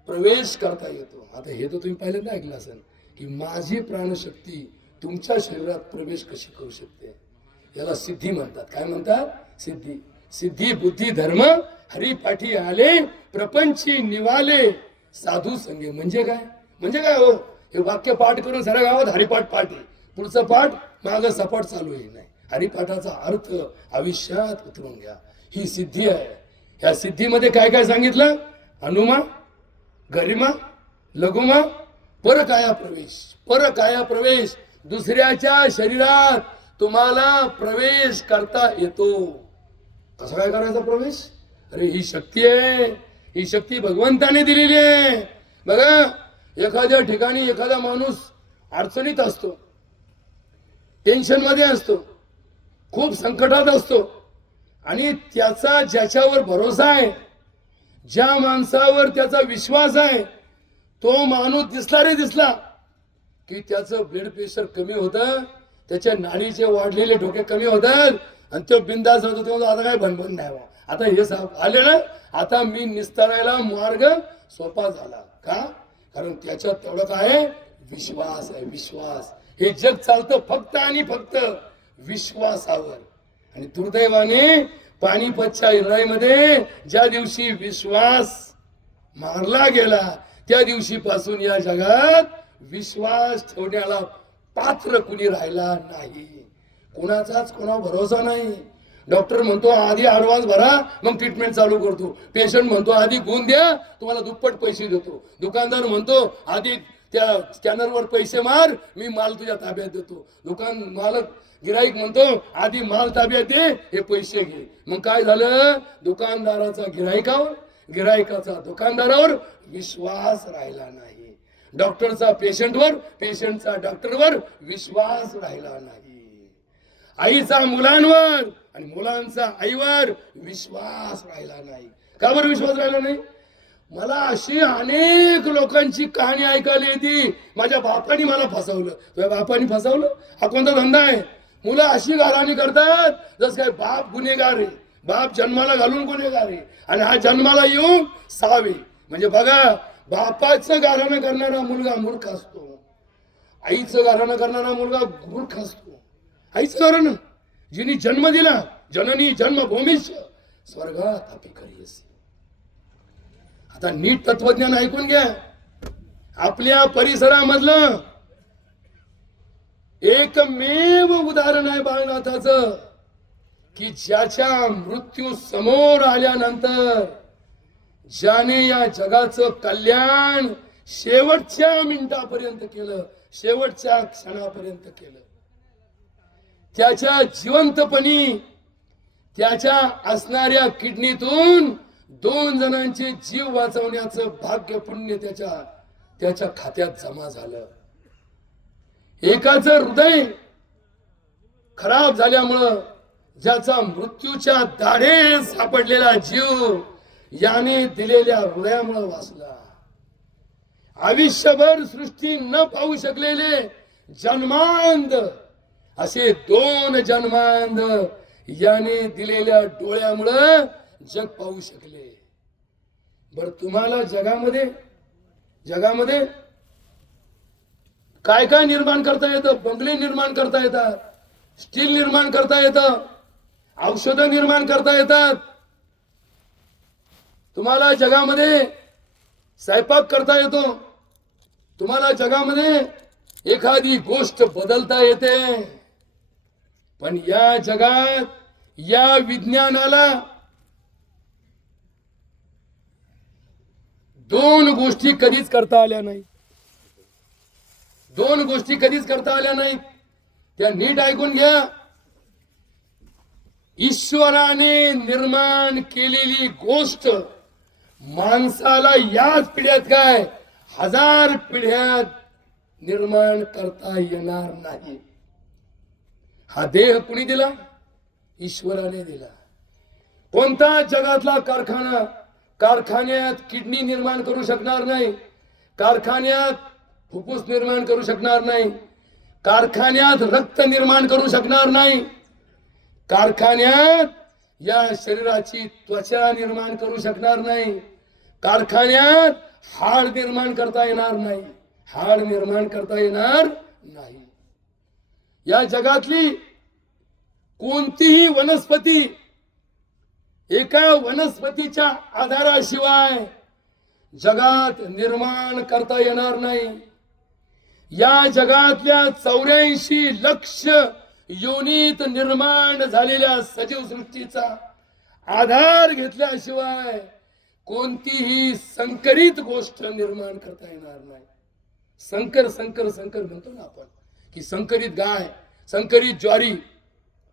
प्रवेश करता येतो. आता हे तर तुम्ही पहिल्यांदा ऐकलं असेल की माझी प्राणशक्ती तुमच्या शरीरात प्रवेश कशी करू शकते. याला सिद्धी म्हणतात. काय म्हणतात? सिद्धी. सिद्धी बुद्धी धर्म हरिपाठी आले प्रपंची निवाले साधू संगे. म्हणजे काय? म्हणजे काय हो? हे वाक्य पाठ करून साऱ्या गावात हरिपाठ पाठ आहे. पुढचं पाठ मागं सपाट चालू आहे. नाही, हरिपाठाचा अर्थ आयुष्यात उतरून घ्या. ही सिद्धी आहे. या सिद्धीमध्ये काय काय सांगितलं? अनुमा, गरिमा, लघुमा, परकाया प्रवेश. परकाया प्रवेश. दुसऱ्याच्या शरीरात तुम्हाला प्रवेश करता येतो. कसा काय करायचा प्रवेश? अरे ही शक्ती आहे. ही शक्ती भगवंताने दिलेली आहे. बघा एखाद्या ठिकाणी एखादा माणूस अडचणीत असतो, टेन्शन मध्ये असतो, खूप संकटात असतो आणि त्याचा ज्याच्यावर भरोसा आहे, ज्या माणसावर त्याचा विश्वास आहे, तो माणूस दिसला रे दिसला की त्याचं ब्लड प्रेशर कमी होतं, त्याच्या नाडीचे वाढलेले डोके कमी होतात आणि तो बिंदास होतो. तेव्हा आता काय भनभन नाही बा, आता हे आले ना, आता मी निस्तारायला मार्ग सोपा झाला. का? कारण त्याच्यात तेवढं काय विश्वास आहे. विश्वास हे जग चालतं फक्त आणि फक्त विश्वासावर. आणि दुर्दैवाने पानिपतच्या लढाईमध्ये ज्या दिवशी विश्वास मारला गेला त्या दिवशीपासून या जगात विश्वास ठेवण्याला पात्र कुणी राहिला नाही. कोणाचाच कोणावर भरोसा नाही. डॉक्टर म्हणतो आधी ऍडव्हान्स भरा मग ट्रीटमेंट चालू करतो. पेशंट म्हणतो आधी गुण द्या तुम्हाला दुप्पट पैसे देतो. दुकानदार म्हणतो आधी त्या स्कॅनरवर पैसे मार मी माल तुझ्या ताब्यात देतो. दुकान मालक गिराईक म्हणतो आधी माल ताब्यात दे हे पैसे घे. मग काय झालं? दुकानदाराचा गिराईकावर, गिराईकाचा दुकानदारावर विश्वास राहिला नाही. डॉक्टरचा पेशंटवर, पेशंटचा डॉक्टरवर विश्वास राहिला नाही. आईचा मुलांवर आणि मुलांचा आईवर विश्वास राहिला नाही. का बरं विश्वास राहिला नाही? मला अशी अनेक लोकांची कहाणी ऐकायला येते, माझ्या बापाने मला फसवलं. तुझ्या बापाने फसवलं? हा कोणता धंदा आहे? मुलं अशी गाराणी करतात जसं काय बाप गुन्हेगार आहे, बाप जन्माला घालून गुन्हेगार आहे आणि हा जन्माला येऊन सावे. म्हणजे बघा, बापाचं गाराणं करणारा मुलगा मूर्ख असतो, आईचं गाराणं करणारा मुलगा मूर्ख असतो. आईचं गाराणं, जिने जन्म दिला, जननी जन्मभूमीश स्वर्गात अपि करियसी. आता नीट तत्वज्ञान ऐकून घ्या. आपल्या परिसरामधलं एकमेव उदाहरण आहे बाळनाथाचं की ज्याच्या मृत्यू समोर आल्यानंतर ज्याने या जगाचं कल्याण शेवटच्या मिनिटापर्यंत केलं, शेवटच्या क्षणापर्यंत केलं. त्याच्या जिवंतपणी त्याच्या असणाऱ्या किडनीतून 2 जणांचे जीव वाचवण्याचं भाग्य पुण्य त्याच्या खात्यात जमा झालं. एकाचं हृदय खराब झाल्यामुळं ज्याचा मृत्यूच्या दाढे सापडलेला जीव याने दिलेल्या हृदयामुळे वाचला. आयुष्यभर सृष्टी न पाहू शकलेले जन्मांध असे 2 जन्मांध याने दिलेल्या डोळ्यामुळे जग पाहू शकले. बर तुम्हाला जगामध्ये काय काय निर्माण करता येतं? बंगले निर्माण करता येतात, स्टील निर्माण करता येतं, औषधं निर्माण करता येतात. तुम्हाला जगामध्ये स्वयंपाक करता येतो, तुम्हाला जगामध्ये एखादी गोष्ट बदलता येते. पण या जगात या विज्ञानाला 2 गोष्टी कधीच करता आल्या नाही. 2 गोष्टी कधीच करता आल्या नाहीत. त्या नीट ऐकून घ्या. ईश्वराने निर्माण केलेली गोष्ट माणसाला याच पिढ्यात काय 1000 पिढ्यात निर्माण करता येणार नाही. हा देह कुणी दिला? ईश्वराने दिला. कोणता जगातला कारखान्यात किडनी निर्माण करू शकणार नाही, कारखान्यात फुफ्फुस निर्माण करू शकणार नाही, कारखान्यात रक्त निर्माण करू शकणार नाही, कारखान्यात या शरीराची त्वचा निर्माण करू शकणार नाही, कारखान्यात हाड निर्माण करता येणार नाही, हाड निर्माण करता येणार नाही. या जगातली कोणतीही वनस्पती एका वनस्पतीच्या आधाराशिवाय जगात निर्माण करता येणार नाही. या जगातल्या 84 लक्ष योनीत निर्माण झालेल्या सजीव सृष्टीचा आधार घेतल्याशिवाय कोणतीही संकरित गोष्ट निर्माण करता येणार नाही. संकर म्हणतो ना आपण की संकरित गाय, संकरित ज्वारी,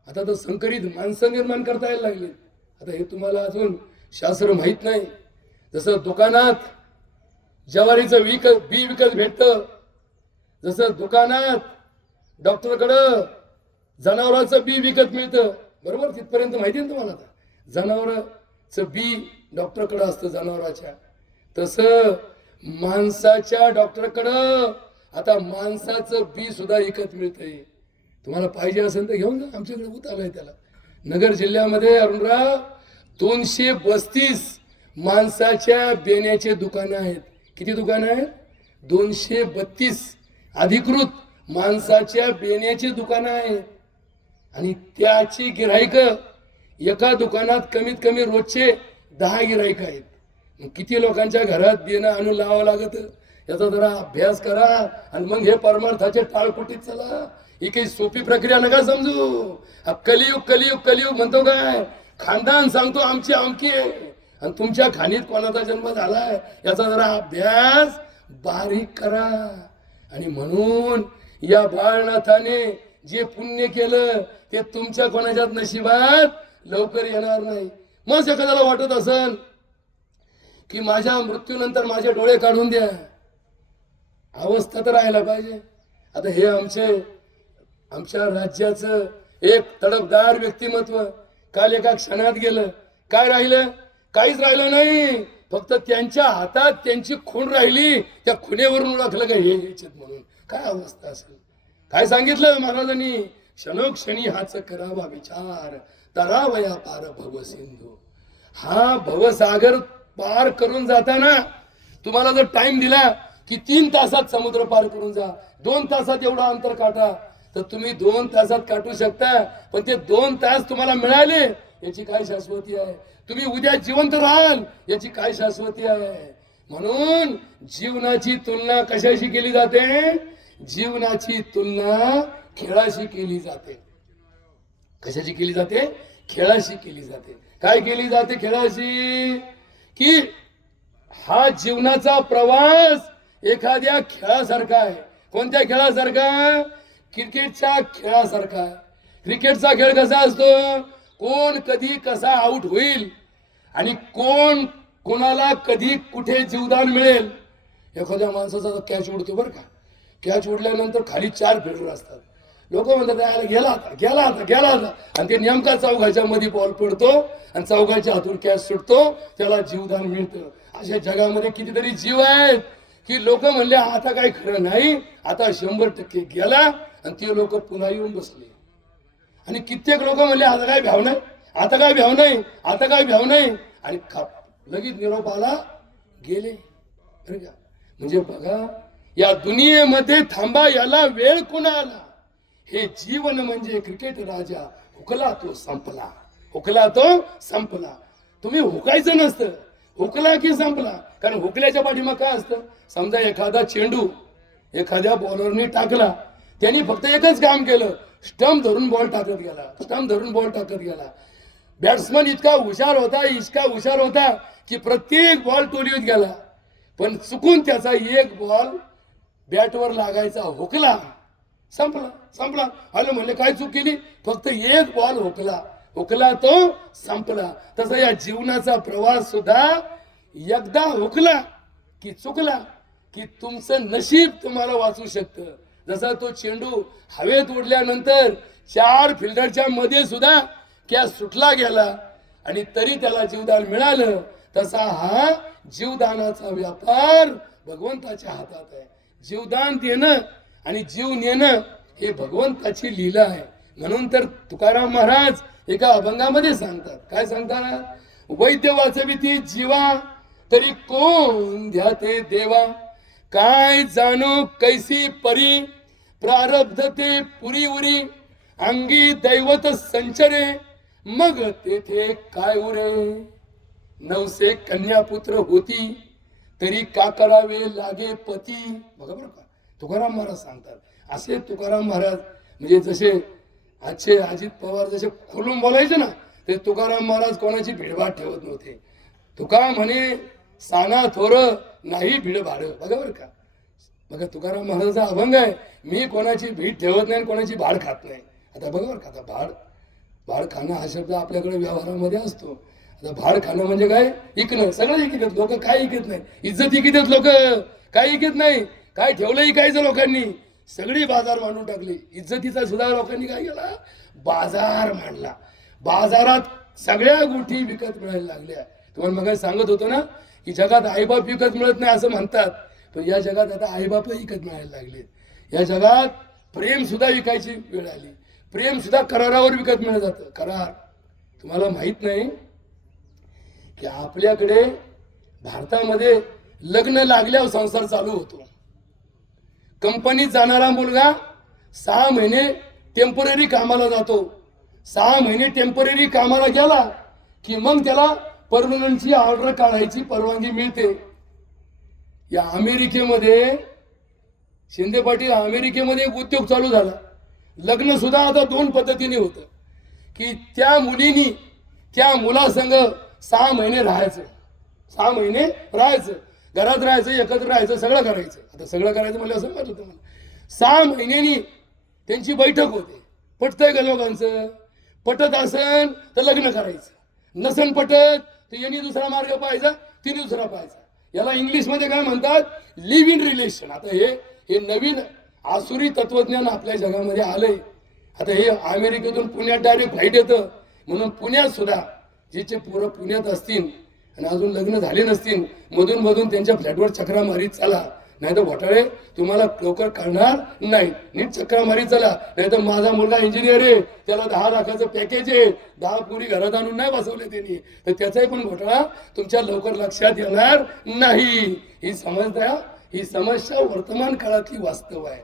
आता तर संकरित माणसं निर्माण करता यायला लागले. आता हे तुम्हाला अजून शास्त्र माहित नाही. जसं दुकानात ज्वारीचं बी विकत भेटतं, जसं दुकानात डॉक्टरकडं जनावरांचं बी विकत मिळतं, बरोबर, तिथपर्यंत माहिती आहे तुम्हाला. आता जनावरांचं बी डॉक्टरकडं असतं जनावराच्या, तसं माणसाच्या डॉक्टरकडं आता माणसाचं बी सुद्धा विकत मिळतंय. तुम्हाला पाहिजे असेल तर घेऊन जा, आमच्याकडे उत आलाय त्याला. नगर जिल्ह्यामध्ये अरुणराव 232 माणसाच्या बेण्याचे दुकानं आहेत. किती दुकानं आहेत? 232 अधिकृत माणसाच्या बेण्याची दुकानं आहेत. आणि त्याची गिऱ्हाईक एका दुकानात कमीत कमी रोजचे 10 गिऱ्हाईक आहेत. किती लोकांच्या घरात देणं आणून लावावं लागत याचा जरा अभ्यास करा आणि मग हे परमार्थाचे टाळकुटीत चला. ही काही सोपी प्रक्रिया नका समजू. कलियुग कलियुग कलियुग म्हणतो काय, खानदान सांगतो आमची आमकी आहे आणि तुमच्या खाणीत कोणाचा जन्म झालाय याचा जरा अभ्यास बारीक करा. आणि म्हणून या बाळनाथाने जे पुण्य केलं ते तुमच्या कोणाच्याच नशिबात लवकर येणार नाही. मग एखाद्याला वाटत असेल की माझ्या मृत्यूनंतर माझे डोळे काढून द्या, अवस्था तर राहायला पाहिजे. आता हे आमच्या राज्याचं एक तडफदार व्यक्तिमत्व काल एका क्षणात गेलं. काय राहिलं? काहीच राहिलं नाही. फक्त त्यांच्या हातात त्यांची खूण राहिली, त्या खुणेवरून ओळखलं का हे याच्यात म्हणून. काय अवस्था असेल? काय सांगितलं महाराजांनी? क्षणोक्षणी हाच करावा विचार, तरावया पार भवसिंधू. हा भवसागर पार करून जाताना तुम्हाला जर टाइम दिला की 3 तासात समुद्र पार करून जा, 2 तासात एवढा अंतर काटा, तर तुम्ही 2 तासात काटू शकता. पण ते 2 तास तुम्हाला मिळाले याची काय शाश्वती आहे? तुम्ही उद्या जिवंत राहाल याची काय शाश्वती आहे? म्हणून जीवनाची तुलना कशाशी केली जाते? जीवनाची तुलना खेळाशी केली जाते. कशाशी केली जाते? खेळाशी केली जाते. काय केली जाते खेळाशी? की हा जीवनाचा प्रवास एखाद्या खेळासारखा आहे. कोणत्या खेळासारखा? क्रिकेटच्या खेळासारखा. क्रिकेटचा खेळ कसा असतो? कोण कधी कसा आउट होईल आणि कोण कोणाला कधी कुठे जीवदान मिळेल. एखाद्या माणसाचा कॅच उडतो बरं का, कॅच उडल्यानंतर खाली 4 फिल्डर असतात. लोक म्हणतात याला गेला आता गेला आता गेला आता, आणि ते नेमका चौघाच्या मध्ये बॉल पडतो आणि चौघाच्या हातून कॅच सुटतो, त्याला जीवदान मिळतं. अशा जगामध्ये कितीतरी जीव आहेत की लोक म्हणले आता काही खरं नाही, आता 100% गेला, आणि ते लोक पुन्हा येऊन बसले. आणि कित्येक लोक म्हणले आता काय भ्याव नाही, आता काय भ्याव नाही, आता काय भ्याव नाही, आणि लगेच निरोप आला, गेले. बरं का? म्हणजे बघा, या दुनियेमध्ये थांबा याला वेळ कुणाला? हे जीवन म्हणजे क्रिकेट राजा, हुकला तो संपला, हुकला तो संपला. तुम्ही हुकायचं नसतं, हुकला की संपला. कारण हुकल्याच्या पाठीमाग काय असतं? समजा एखादा चेंडू एखाद्या बॉलरने टाकला, त्यांनी फक्त एकच काम केलं, स्टंप धरून बॉल टाकत गेला, स्टंप धरून बॉल टाकत गेला. बॅट्समन इतका हुशार होता की प्रत्येक बॉल टोलीत गेला, पण चुकून त्याचा एक बॉल बॅटवर लागायचा, हुकला, संपला संपला. आलं म्हणले काय चूक केली? फक्त एक बॉल हुकला, हुकला तो संपला. तसा या जीवनाचा प्रवास सुद्धा एकदा हुकला की चुकला की तुमचं नशीब तुम्हाला वाचू शकतं. जसा तो चेंडू हवेत उडल्यानंतर 4 फिल्डरच्या मध्ये सुद्धा कॅच सुटला गेला आणि तरी त्याला जीवदान मिळालं, तसा हा जीवदानाचा व्यापार भगवंताच्या हातात आहे. जीवदान देणं आणि जीव नेणं हे भगवंताची लीला आहे. म्हणून तर तुकाराम महाराज एका अभंगामध्ये सांगतात. काय सांगतात? वैद्य वाचविती जीवा तरी कोण ध्याते देवा, काय जाणो कैसी परी, प्रारब्ध ते पुरी उरी, अंगी दैवत संचरे, मग तेथे काय उरे. 900 कन्यापुत्र होती तरी का करावे लागे पती. बघा बरं का, तुकाराम महाराज सांगतात. असे तुकाराम महाराज म्हणजे जसे आजचे अजित पवार जसे खोलून बोलायचे ना, ते तुकाराम महाराज कोणाची भिडभाड ठेवत नव्हते. तुका म्हणे साना थोर नाही भिडभाड. बघा बरं का, बघा तुकाराम महाराजाचा अभंग आहे, मी कोणाची भीड ठेवत नाही, कोणाची भाड खात नाही. आता बघा बरं का, आता भाड खाणं हा शब्द आपल्याकडे व्यवहारामध्ये असतो. आता भाड खाणं म्हणजे काय? इकणं. सगळं इकतात लोक, काय इकत नाही. इज्जत इकतात लोक, काय इकत नाही. काय ठेवलं इकायचं लोकांनी? सगळी बाजार मांडून टाकली. इज्जतीचा सुद्धा लोकांनी काय केला? बाजार मांडला. बाजारात सगळ्या गोष्टी विकत मिळायला लागल्या. तुम्हाला मग सांगत होतो ना की जगात आईबाप विकत मिळत नाही असं म्हणतात, पण या जगात आता आईबाप विकत मिळायला लागले. या जगात प्रेम सुद्धा विकायची वेळ आली. प्रेम सुद्धा करारावर विकत मिळत जातं. करार. तुम्हाला माहित नाही की आपल्याकडे भारतामध्ये लग्न लागल्यावर संसार चालू होतो. कंपनीत जाणारा मुलगा 6 महिने टेम्पररी कामाला जातो. 6 महिने टेम्पररी कामाला गेला की मग त्याला परमनंटची ऑर्डर काढायची परवानगी मिळते. या अमेरिकेमध्ये शिंदे पाटील, अमेरिकेमध्ये एक उद्योग चालू झाला. लग्न सुद्धा आता 2 पद्धतीने होतं की त्या मुलीनी त्या मुलासंग 6 महिने राहायचं. 6 महिने राहायचं, घरात राहायचं, एकत्र राहायचं, सगळं करायचं. आता सगळं करायचं म्हणजे असं म्हटलं तुम्हाला 6 महिन्यांनी त्यांची बैठक होते. पटतंय का लोकांचं? पटत असन तर लग्न करायचं, नसन पटत तर यांनी दुसरा मार्ग पाहायचा, तिने दुसरा पाहायचा. याला इंग्लिशमध्ये काय म्हणतात? Live in relation. आता हे नवीन आसुरी तत्वज्ञान आपल्या जगामध्ये आलंय. आता हे अमेरिकेतून पुण्यात डायरेक्ट फ्लाईट येतं, म्हणून पुण्यात सुद्धा जिचे पोरं पुण्यात असतील आणि अजून लग्न झाले नसतील, मधून मधून त्यांच्या फ्लॅटवर चक्रा मारीत चला, नाही तर घोटाळे तुम्हाला लवकर कळणार नाही. नीट चक्रा मारीत चला, नाही तर माझा मुलगा इंजिनियर आहे, त्याला 10 लाखाचं पॅकेज आहे, 10 पुरी घरात आणून नाही बसवले त्यांनी, तर त्याचाही पण घोटाळा तुमच्या लवकर लक्षात येणार नाही. ही समस्या वर्तमान काळातली वास्तव आहे.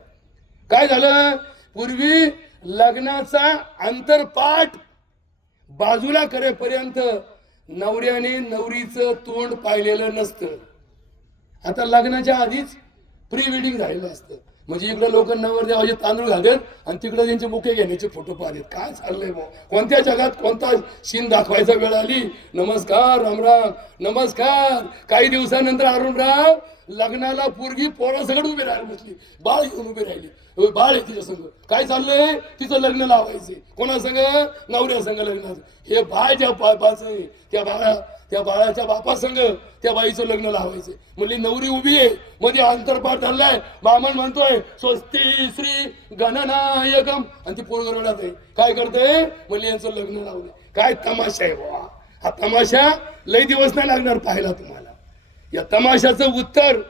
काय झालं? पूर्वी लग्नाचा अंतरपाठ बाजूला करेपर्यंत नवऱ्याने नवरीचं तोंड पाहिलेलं नसतं. आता लग्नाच्या आधीच प्री वेडिंग झालेलं असतं. म्हणजे इकडे लोक नवरदेवाचे तांदूळ घालतात आणि तिकडे त्यांचे बुके घेण्याचे फोटो पाहतात. काय चाललंय मग? कोणत्या जगात कोणता सीन दाखवायचा वेळ आली? नमस्कार, रामराम, नमस्कार. काही दिवसानंतर अरुणराव लग्नाला पोरगी पोरासकट उभी राहायला बसली, बाळ घेऊन उभी राहिली. बाळ आहे तिच्या संग. काय चाललंय? तिचं लग्न लावायचे. कोणासंग? नवऱ्या संग लग्नाचं. हे बाळ ज्या बापाचं आहे त्या बाळाच्या बापासंग त्या बाईचं लग्न लावायचे. म्हणजे नवरी उभी आहे, मध्ये अंतरपाठ चाललाय, ब्राह्मण म्हणतोय स्वस्ती श्री गणनायकम, आणि ती पोरग रडत आहे. काय करतोय? म्हणजे यांचं लग्न लावलंय. काय तमाशा आहे बाबा हा! तमाशा लय दिवस नाही लागणार पाहायला तुम्हाला. या तमाशाचं उत्तर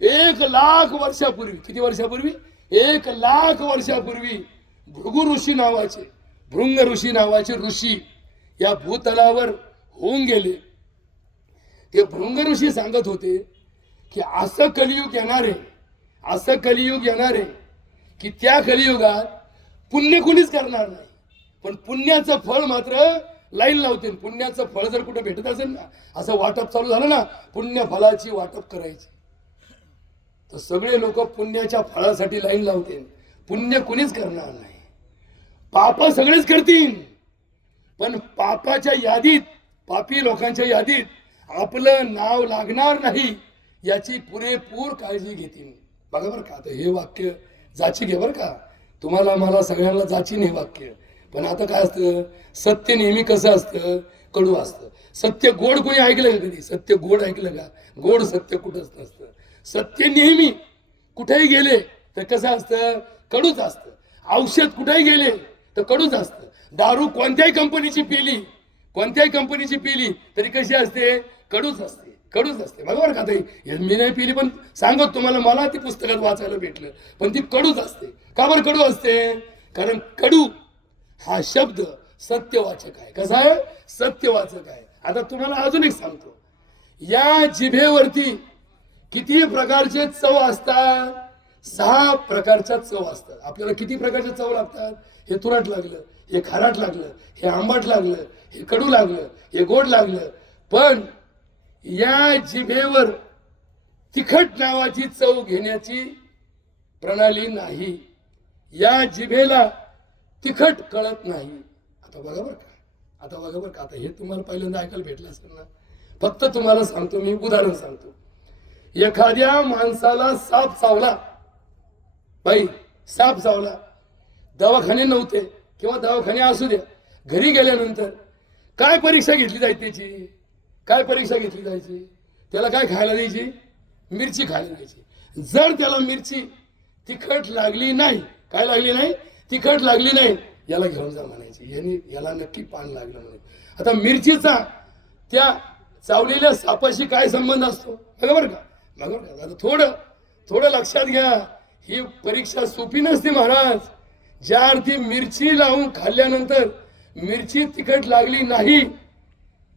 1,00,000 वर्षापूर्वी, किती वर्षापूर्वी? 1,00,000 वर्षापूर्वी भृगु ऋषी नावाचे, भृंग ऋषी नावाचे ऋषी या भूतलावर होऊन गेले. ते भृंग ऋषी सांगत होते की असं कलियुग येणार आहे की त्या कलियुगात पुण्य कुणीच करणार नाही, पण पुण्याचं फळ मात्र लाईन लावते. पुण्याचं फळ जर कुठे भेटत असेल ना, असं वाटप चालू झालं ना, पुण्य फळाची वाटप करायची, तर सगळे लोक पुण्याच्या फळासाठी लाईन लावतील. पुण्य कुणीच करणार नाही, पाप सगळेच करतील, पण पापाच्या यादीत, पापी लोकांच्या यादीत आपलं नाव लागणार नाही याची पुरेपूर काळजी घेतील. बघा बरं का, आता हे वाक्य जाची घे बरं का, तुम्हाला मला सगळ्यांना जाची नाही वाक्य. पण आता काय असतं, सत्य नेहमी कसं असतं? कडू असतं. सत्य गोड कोणी ऐकलं का कधी? सत्य गोड ऐकलं का? गोड सत्य कुठंच नसतं. सत्य नेहमी कुठेही गेले तर कसं असतं? कडूच असतं. औषध कुठेही गेले तर कडूच असतं. दारू कोणत्याही कंपनीची पिली तरी कशी असते? कडूच असते. बरोबर का? ताई मी नाही पिली, पण सांगत तुम्हाला, मला ती पुस्तकात वाचायला भेटलं, पण ती कडूच असते. का बरं कडू असते? कारण कडू हा शब्द सत्यवाचक आहे. कसा आहे? सत्यवाचक आहे. आता तुम्हाला अजून एक सांगतो, या जिभेवरती किती प्रकारचे चव असतात? 6 प्रकारच्या चव असतात. आपल्याला किती प्रकारच्या चव लागतात? हे तुरट लागलं, हे खारट लागलं, हे आंबट लागलं, हे कडू लागलं, हे गोड लागलं, पण या जिभेवर तिखट नावाची चव घेण्याची प्रणाली नाही. या जिभेला तिखट कळत नाही. आता बघा बरं का, आता हे तुम्हाला पहिल्यांदा ऐकायला भेटलं असेल ना. फक्त तुम्हाला सांगतो, मी उदाहरण सांगतो. एखाद्या माणसाला साप चावला, बाई साप चावला, दवाखाने नव्हते किंवा दवाखाने असू द्या, घरी गेल्यानंतर काय परीक्षा घेतली जायची त्याची? काय परीक्षा घेतली जायची? त्याला काय खायला द्यायची? मिरची खायला द्यायची. जर त्याला मिरची तिखट लागली नाही, काय लागली नाही? तिखट लागली नाही, याला घेऊन जा म्हणायची. याला नक्की पान लागलं म्हणे. आता मिरचीचा त्या चावलेल्या सापाशी काय संबंध असतो बरोबर का? बरोबर का? आता थोडं लक्षात घ्या. ही परीक्षा सोपी नसते महाराज. ज्या अर्थी मिरची लावून खाल्ल्यानंतर मिरची तिखट लागली नाही,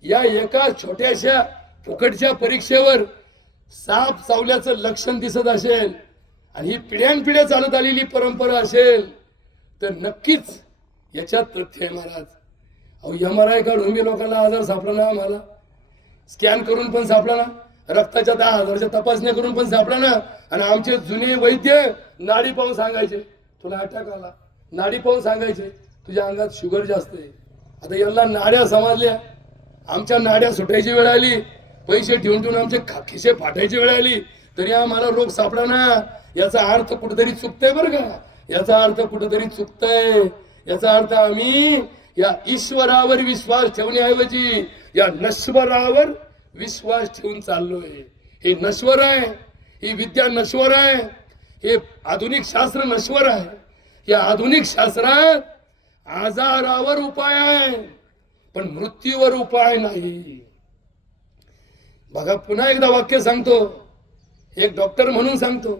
या एका छोट्याशा फुकटच्या परीक्षेवर साप चावल्याचं लक्षण दिसत असेल आणि ही पिढ्यानपिढ्या चालत आलेली परंपरा असेल तर नक्कीच याच्यात तथ्य आहे महाराज. अहो MRI काढून मी लोकांना आजार सापडला ना, आम्हाला स्कॅन करून पण सापडला ना, रक्ताच्या 10,000च्या तपासण्या करून पण सापडला ना. आणि आमचे जुने वैद्य नाडी पाहून सांगायचे तुला अटॅक आला, नाडी पाहून सांगायचे तुझ्या अंगात शुगर जास्त आहे. आता यांना नाड्या समजल्या, आमच्या नाड्या सुटायची वेळ आली, पैसे ठेवून ठेवून आमचे खिसे फाटायची वेळ आली, तरी आम्हाला रोग सापडा ना. याचा अर्थ कुठेतरी चुकतंय बरं का? याचा अर्थ कुठेतरी चुकतंय. याचा अर्थ आम्ही या ईश्वरावर विश्वास ठेवण्याऐवजी या नश्वरावर विश्वास ठेवून चाललोय. हे नश्वर आहे, ही विद्या नश्वर आहे, हे आधुनिक शास्त्र नश्वर आहे. या आधुनिक शास्त्रात आजारावर उपाय आहे पण मृत्यूवर उपाय नाही. बघा, पुन्हा एकदा वाक्य सांगतो, एक डॉक्टर म्हणून सांगतो,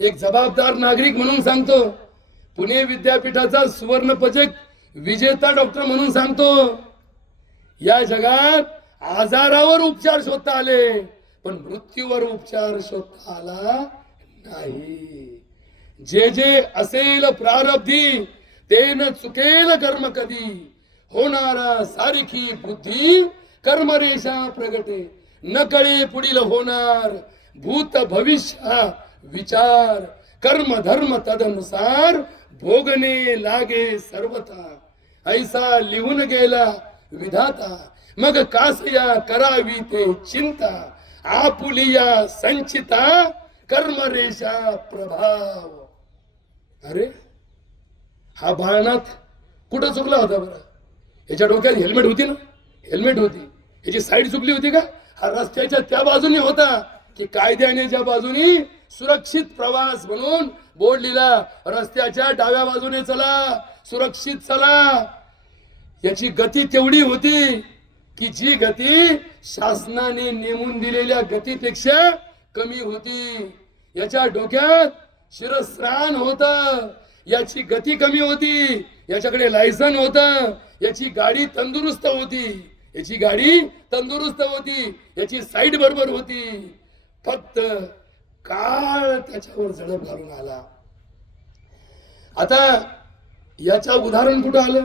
एक जबाबदार नागरिक म्हणून सांगतो, पुणे विद्यापीठाचा सुवर्ण पदक विजेता डॉक्टर म्हणून सांगतो, या जगात आजारावर उपचार शोधता आले पण मृत्यूवर उपचार शोधता आला नाही. जे जे असेल प्रारब्धी ते न चुकेल कर्म कधी, होणारा सारखी बुद्धी कर्मरेषा प्रगटे, न कळे पुढील होणार भूत भविष्य विचार, कर्म धर्म तदनुसार भोगणे लागे सर्वथा, ऐसा लिहून गेला विधाता, मग कासया करावी ते चिंता, आपुलिया संचिता कर्मरेषा प्रभाव. अरे हा बाळनाथ कुठं चुकला होता बरं? याच्या डोक्यात हेल्मेट होती ना? हेल्मेट होती. याची साईड चुकली होती का? हा रस्त्याच्या त्या बाजूने होता की कायद्याने ज्या बाजूनी सुरक्षित प्रवास म्हणून बोर्ड लिहिला, रस्त्याच्या डाव्या बाजूने चला, सुरक्षित चला. याची गती तेवढी होती की जी गती शासनाने नेमून दिलेल्या गतीपेक्षा कमी होती. याच्या डोक्यात शिरस्त्राण होत, याची गती कमी होती, याच्याकडे लायसन होत, याची गाडी तंदुरुस्त होती, याची गाडी तंदुरुस्त होती, याची साईड बरोबर होती. फक्त काळ त्याच्यावर झडप घालून आला. आता याच्या उदाहरण कुठं आलं?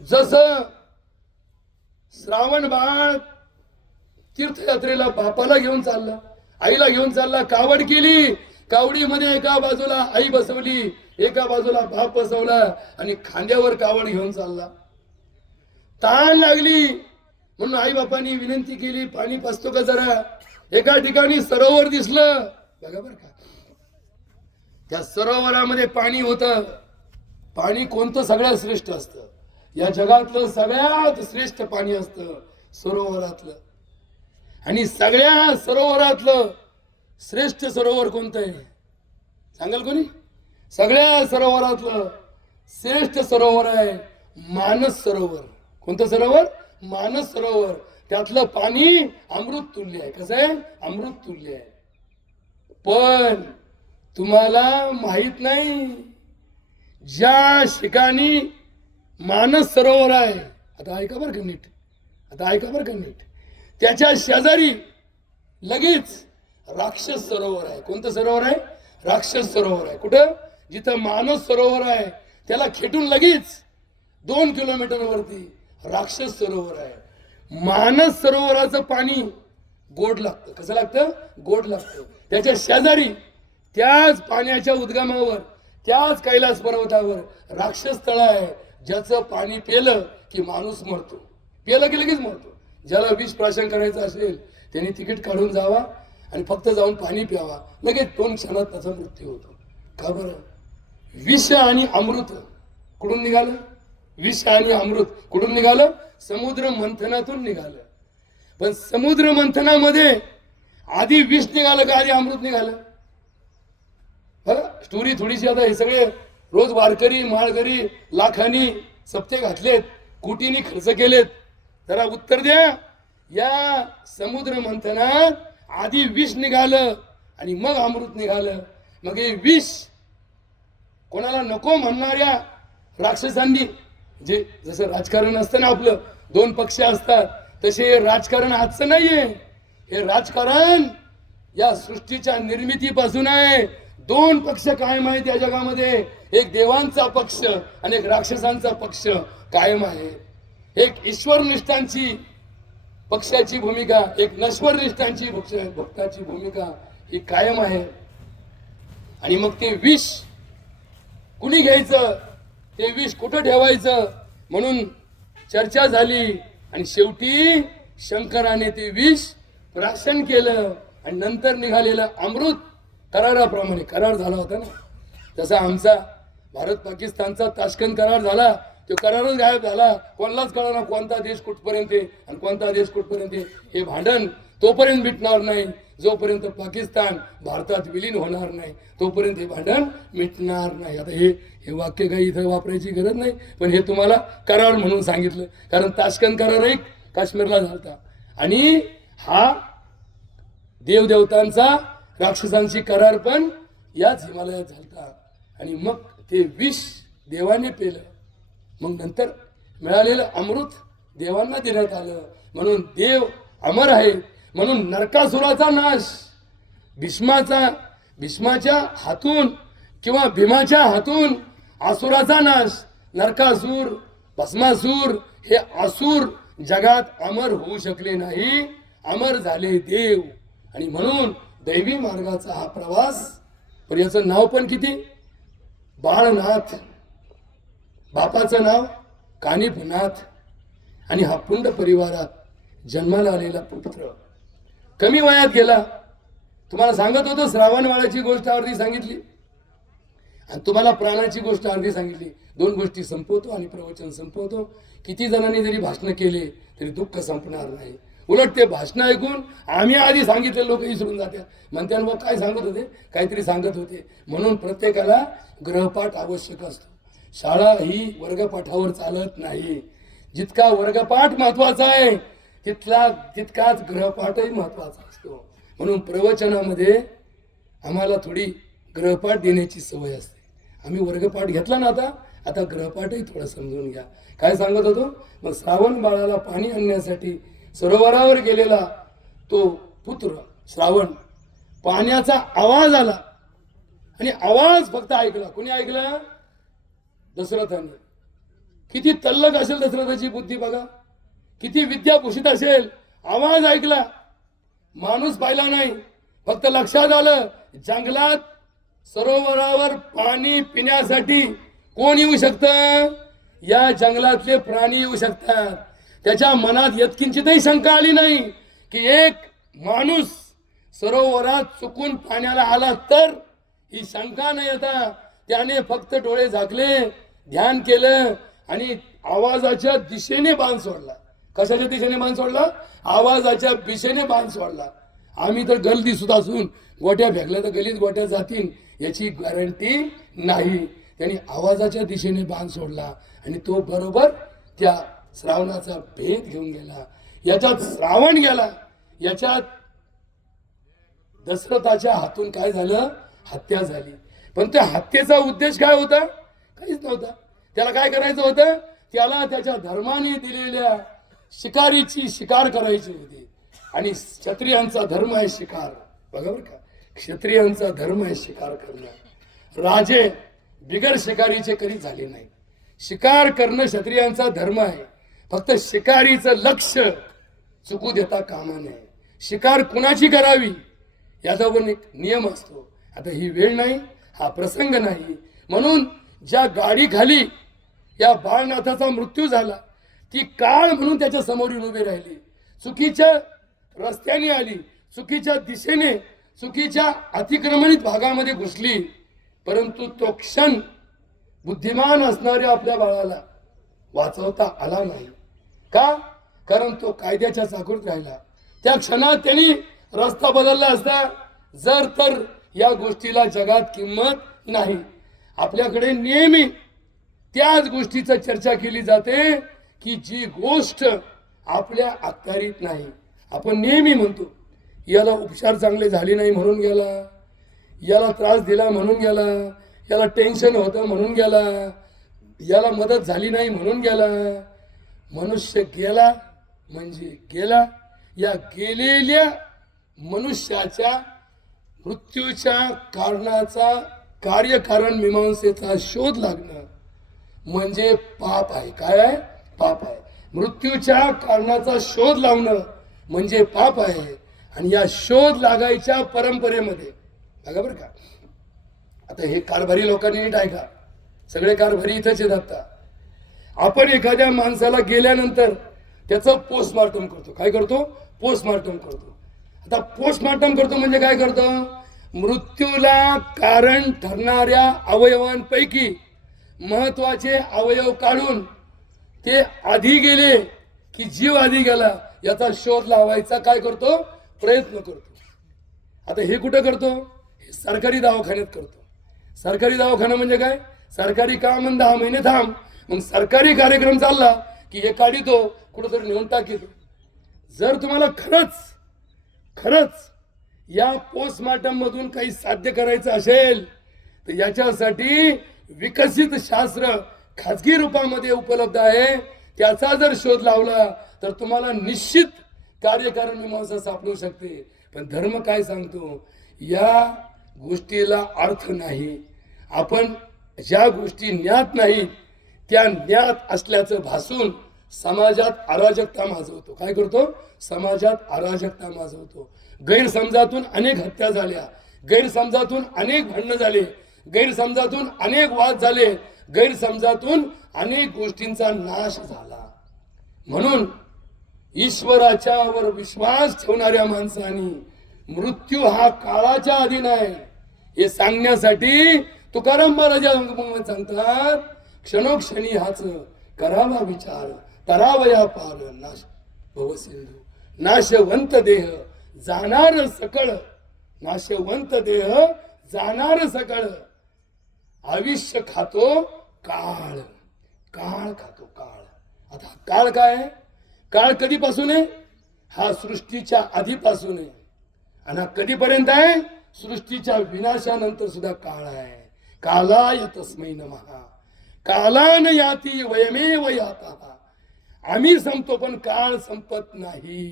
जसं श्रावण बाळ तीर्थयात्रेला बापाला घेऊन चालला, आईला घेऊन चालला, कावड केली, कावडीमध्ये एका बाजूला आई बसवली, एका बाजूला बाप बसवला आणि खांद्यावर कावड घेऊन चालला. ताण लागली म्हणून आई बापांनी विनंती केली, पाणी पाजतो का जरा? एका ठिकाणी सरोवर दिसलं, बघा बर का, त्या सरोवरामध्ये पाणी होतं. पाणी कोणतं सगळ्यात श्रेष्ठ असतं? या जगातलं सगळ्यात श्रेष्ठ पाणी असतं सरोवरातलं. आणि सगळ्या सरोवरातलं श्रेष्ठ सरोवर कोणतं आहे सांगाल कोणी? सगळ्या सरोवरातलं श्रेष्ठ सरोवर आहे मानस सरोवर. कोणतं सरोवर? मानस सरोवर. त्यातलं पाणी अमृत तुल्य आहे. कसं आहे? अमृत तुल्य आहे. पण तुम्हाला माहित नाही, ज्या ठिकाणी मानस सरोवर आहे, आता ऐका बरं का नीट, आता ऐका बरं का नीट, त्याच्या शेजारी लगेच राक्षस सरोवर आहे. कोणतं सरोवर आहे? राक्षस सरोवर आहे. कुठं? जिथं मानस सरोवर आहे त्याला खेटून लगेच 2 किलोमीटर वरती राक्षस सरोवर आहे. मानस सरोवराचं पाणी गोड लागतं. कसं लागतं? गोड लागतं. त्याच्या शेजारी त्याच पाण्याच्या उद्गमावर, त्याच कैलास पर्वतावर राक्षस तळ आहे, ज्याचं पाणी पेलं की माणूस मरतो. पेलं की लगेच मरतो. ज्याला विष प्राशन करायचं असेल त्यांनी तिकीट काढून जावा आणि फक्त जाऊन पाणी प्यावा, लगेच 2 क्षणात त्याचा मृत्यू होतो. का बरं? विष आणि अमृत कुठून निघालं? विष आणि अमृत कुठून निघालं? समुद्र मंथनातून निघालं. पण समुद्र मंथनामध्ये आधी विष निघालं का आधी अमृत निघालं? बघा स्टोरी थोडीशी. आता हे सगळे रोज वारकरी माळकरी लाखांनी सप्ते घातलेत, कोटींनी खर्च केलेत, जरा उत्तर द्या. या समुद्र मंथनात आधी विष निघालं आणि मग अमृत निघालं. मग हे विष कोणाला नको म्हणणाऱ्या राक्षसांनी, जे जसं राजकारण असतं ना आपलं, दोन पक्ष असतात, तसे हे राजकारण आजचं नाहीये. हे राजकारण या सृष्टीच्या निर्मितीपासून आहे. दोन पक्ष कायम आहेत या जगामध्ये. एक देवांचा पक्ष आणि एक राक्षसांचा पक्ष कायम आहे. एक ईश्वरनिष्ठांची पक्षाची भूमिका, एक नश्वरनिष्ठांची भक्ताची भूमिका ही कायम आहे. आणि मग ते विष कुणी घ्यायचं, ते विष कुठं ठेवायचं म्हणून चर्चा झाली. आणि शेवटी शंकराने ते विष प्राशन केलं आणि नंतर निघालेलं अमृत कराराप्रमाणे, करार झाला होता ना, जसा आमचा भारत पाकिस्तानचा ताशकंद करार झाला, तो करारच गायब झाला. कोणालाच कळना कोणता देश कुठपर्यंत आणि कोणता देश कुठपर्यंत. हे भांडण तोपर्यंत मिटणार नाही जोपर्यंत पाकिस्तान भारतात विलीन होणार नाही, तोपर्यंत हे भांडण मिटणार नाही. आता हे वाक्य काही इथं वापरायची गरज नाही, पण हे तुम्हाला करार म्हणून सांगितलं. कारण ताशकंद करार एक काश्मीरला झाला आणि हा देवदेवतांचा राक्षसांची करार पण याच हिमालयात झाला. आणि मग ते विष देवाने पेलं, मग नंतर मिळालेलं अमृत देवांना देण्यात आलं. म्हणून देव अमर आहे. म्हणून नरकासुराचा नाश भीष्माच्या हातून किंवा भीमाच्या हातून असुराचा नाश, नरकासूर भस्मासूर हे असुर जगात अमर होऊ शकले नाही, अमर झाले देव. आणि म्हणून दैवी मार्गाचा हा प्रवास. पण याचं नाव पण किती? बाळनाथ. बापाचं नाव कानिफनाथ. आणि हा पुंड परिवारात जन्माला आलेला पुत्र कमी वयात गेला. तुम्हाला सांगत होतो श्रावण बाळाची गोष्ट अर्धी सांगितली आणि तुम्हाला प्राणाची गोष्ट अर्धी सांगितली. दोन गोष्टी संपवतो आणि प्रवचन संपवतो. किती जणांनी जरी भाषण केले तरी दुःख संपणार नाही. उलट ते भाषण ऐकून आम्ही आधी सांगितले लोक विसरून जातात, म्हणतात मग काय सांगत होते, काहीतरी सांगत होते. म्हणून प्रत्येकाला ग्रहपाठ आवश्यक असतो. शाळा ही वर्गपाठावर चालत नाही. जितका वर्गपाठ महत्वाचा आहे तितकाच ग्रहपाठही महत्वाचा असतो. म्हणून प्रवचनामध्ये आम्हाला थोडी ग्रहपाठ देण्याची सवय असते. आम्ही वर्गपाठ घेतला ना, आता ग्रहपाठही थोडं समजून घ्या. काय सांगत होतो? मग श्रावण बाळाला पाणी आणण्यासाठी सरोवरावर गेलेला तो पुत्र श्रावण, पाण्याचा आवाज आला आणि आवाज फक्त ऐकला. कुणी ऐकला? दशरथाने. किती तल्लक असेल दशरथाची बुद्धी बघा, किती विद्याभूषित असेल. आवाज ऐकला, माणूस पाहिला नाही, फक्त लक्षात आलं जंगलात सरोवरावर पाणी पिण्यासाठी कोण येऊ शकतं? या जंगलातले प्राणी येऊ शकतात. त्याच्या मनात यत्किंचितही शंका आली नाही की एक माणूस सरोवरात चुकून पाण्याला आला तर. ही शंका न येता त्याने फक्त डोळे झाकले, ध्यान केलं आणि आवाजाच्या दिशेने बाण सोडला. कशाच्या दिशेने बाण सोडला? आवाजाच्या दिशेने बाण सोडला. आम्ही तर गल दिसत असून गोट्या फेकल्या तर गलीत गोट्या जातील याची गॅरंटी नाही. त्यांनी आवाजाच्या दिशेने बाण सोडला आणि तो बरोबर त्या श्रावणाचा भेद घेऊन गेला. याच्यात श्रावण गेला, याच्यात दशरथाच्या हातून काय झालं? हत्या झाली. पण त्या हत्येचा उद्देश काय होता? काहीच नव्हता. त्याला काय करायचं होतं? त्याला त्याच्या धर्माने दिलेल्या शिकारीची शिकार करायची होती. आणि क्षत्रियांचा धर्म आहे शिकार. बघा बरं का, क्षत्रियांचा धर्म आहे शिकार करणं. राजे बिगर शिकारीचे कधी झाले नाही. शिकार करणं क्षत्रियांचा धर्म आहे. फक्त शिकारीचं लक्ष चुकू देता कामा नये. शिकार कुणाची करावी याचा पण एक नियम असतो. आता ही वेळ नाही, हा प्रसंग नाही. म्हणून ज्या गाडीखाली या बाळनाथाचा मृत्यू झाला ती काळ म्हणून त्याच्या समोरून उभी राहिली. चुकीच्या रस्त्याने आली, चुकीच्या दिशेने, चुकीच्या अतिक्रमणित भागामध्ये घुसली. परंतु तो क्षण बुद्धिमान असणाऱ्या आपल्या बाळाला वाचवता आला नाही. का? कारण तो कायद्याच्या चाकरीत राहिला. त्या क्षणात त्यांनी रस्ता बदलला असता. जर तर या गोष्टीला जगात किंमत नाही. आपल्याकडे नेहमी त्याच गोष्टीची चर्चा केली जाते की जी गोष्ट आपल्या अखत्यारीत नाही. आपण नेहमी म्हणतो याला उपचार चांगले झाले नाही म्हणून गेला, याला त्रास दिला म्हणून गेला, याला टेन्शन होतं म्हणून गेला, याला मदत झाली नाही म्हणून गेला. मनुष्य गेला म्हणजे गेला. या गेलेल्या मनुष्याच्या मृत्यूच्या कारणाचा कार्यकारण मीमांसेचा शोध लागणं म्हणजे पाप आहे. काय आहे? पाप आहे. मृत्यूच्या कारणाचा शोध लावणं म्हणजे पाप आहे. आणि या शोध लागायच्या परंपरेमध्ये बघा बरं का, आता हे कारभारी लोकांनी नीट ऐका, सगळे कारभारी इथंच आहेत. आता आपण एखाद्या माणसाला गेल्यानंतर त्याचं पोस्टमार्टम करतो. काय करतो? पोस्टमार्टम करतो. आता पोस्टमार्टम करतो म्हणजे काय करतो? मृत्यूला कारण ठरणाऱ्या अवयवांपैकी महत्वाचे अवयव काढून ते आधी गेले की जीव आधी गेला याचा शोध लावायचा काय करतो? प्रयत्न करतो. आता हे कुठं करतो? हे सरकारी दवाखान्यात करतो. सरकारी दवाखाना म्हणजे काय? सरकारी काम 10 महिने थांब, मग सरकारी कार्यक्रम चालला की हे काढितो, कुठंतरी नेऊन टाकीतो. जर तुम्हाला खरंच या पोस्टमार्टम मधून काही साध्य करायचं असेल तर याच्यासाठी विकसित शास्त्र खाजगी रूपामध्ये उपलब्ध आहे. त्याचा जर शोध लावला तर तुम्हाला निश्चित कार्यकारण मीमांसा सापडू शकते. पण धर्म काय सांगतो? या गोष्टीला अर्थ नाही. आपण ज्या गोष्टी ज्ञात नाही त्या ज्ञात असल्याचं भासून समाजात अराजकता माजवतो. काय करतो? समाजात अराजकता माजवतो. गैरसमजातून अनेक हत्या झाल्या, गैरसमजातून अनेक भांडणं झाले, गैरसमजातून अनेक वाद झाले, गैरसमजातून अनेक गोष्टींचा नाश झाला. म्हणून ईश्वराच्या वर विश्वास ठेवणाऱ्या माणसांनी मृत्यू हा काळाच्या अधीन आहे हे सांगण्यासाठी तुकाराम महाराज सांगतात, क्षणोक्षणी हाच करावा विचार, तरावया पार नाश भवसिंधू. नाशवंत देह जाणार सकळ, नाशवंत देह जाणार सकळ. आयुष्य खातो काळ, काळ खातो काळ. आता काळ काय आहे? काळ कधीपासून आहे? हा सृष्टीच्या आधीपासून आहे. आणि हा कधीपर्यंत आहे? सृष्टीच्या विनाशानंतर सुद्धा काळ आहे. कालाय तस्मै नमः. कालान याती वयमेव यातः. आम्ही संपतो पण काळ संपत नाही.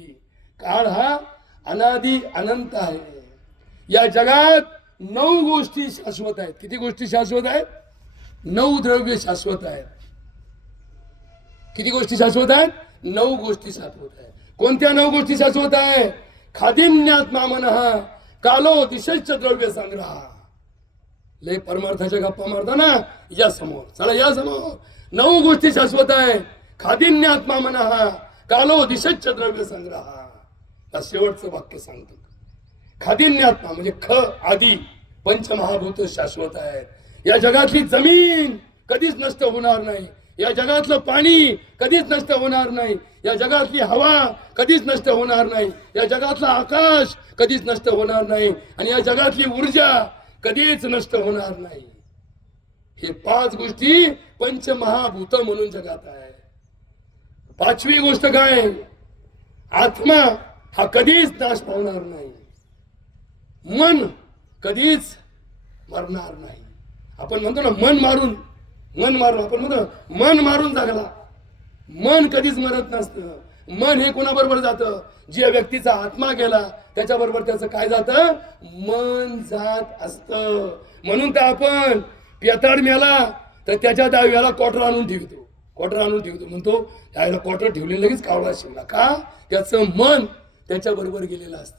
काळ हा अनादि अनंत आहे. या जगात 9 गोष्टी शाश्वत आहेत. किती गोष्टी शाश्वत आहेत? 9 द्रव्य शाश्वत आहेत. किती गोष्टी शाश्वत आहेत? 9 गोष्टी शाश्वत आहेत. कोणत्या 9 गोष्टी शाश्वत आहे? खादिन्यात्मा मनः कालो दिशश्च द्रव्य संग्रह. लय परमार्थाच्या गप्पा मारताना या समोर, चला या समोर. 9 गोष्टी शाश्वत आहे. खादिन्यात्मा मनः कालो दिशश्च द्रव्य संग्रह. शेवटचं वाक्य सांगतो. खादिन्यात्मा म्हणजे ख आदी पंचमहाभूत शाश्वत आहेत. या जगातली जमीन कधीच नष्ट होणार नाही. या जगातलं पाणी कधीच नष्ट होणार नाही. या जगातली हवा कधीच नष्ट होणार नाही. या जगातलं आकाश कधीच नष्ट होणार नाही. आणि या जगातली ऊर्जा कधीच नष्ट होणार नाही. हे 5 गोष्टी पंचमहाभूत म्हणून जगात आहे. 5वी गोष्ट काय? आत्मा हा कधीच नाश पावणार नाही. मन कधीच मरणार नाही. आपण म्हणतो ना मन मारून आपण म्हणतो मन मारून जगला. मन कधीच मरत नसतं. मन हे कोणाबरोबर जातं? ज्या व्यक्तीचा आत्मा गेला त्याच्याबरोबर त्याचं काय जातं? मन जात असतं. म्हणून तर आपण पेताड मेला तर त्याच्या दाव्याला क्वार्टर आणून ठेवतो. म्हणतो त्याला क्वार्टर ठेवले लगेच कावळा शिवला. का? त्याचं मन त्याच्याबरोबर गेलेलं असतं.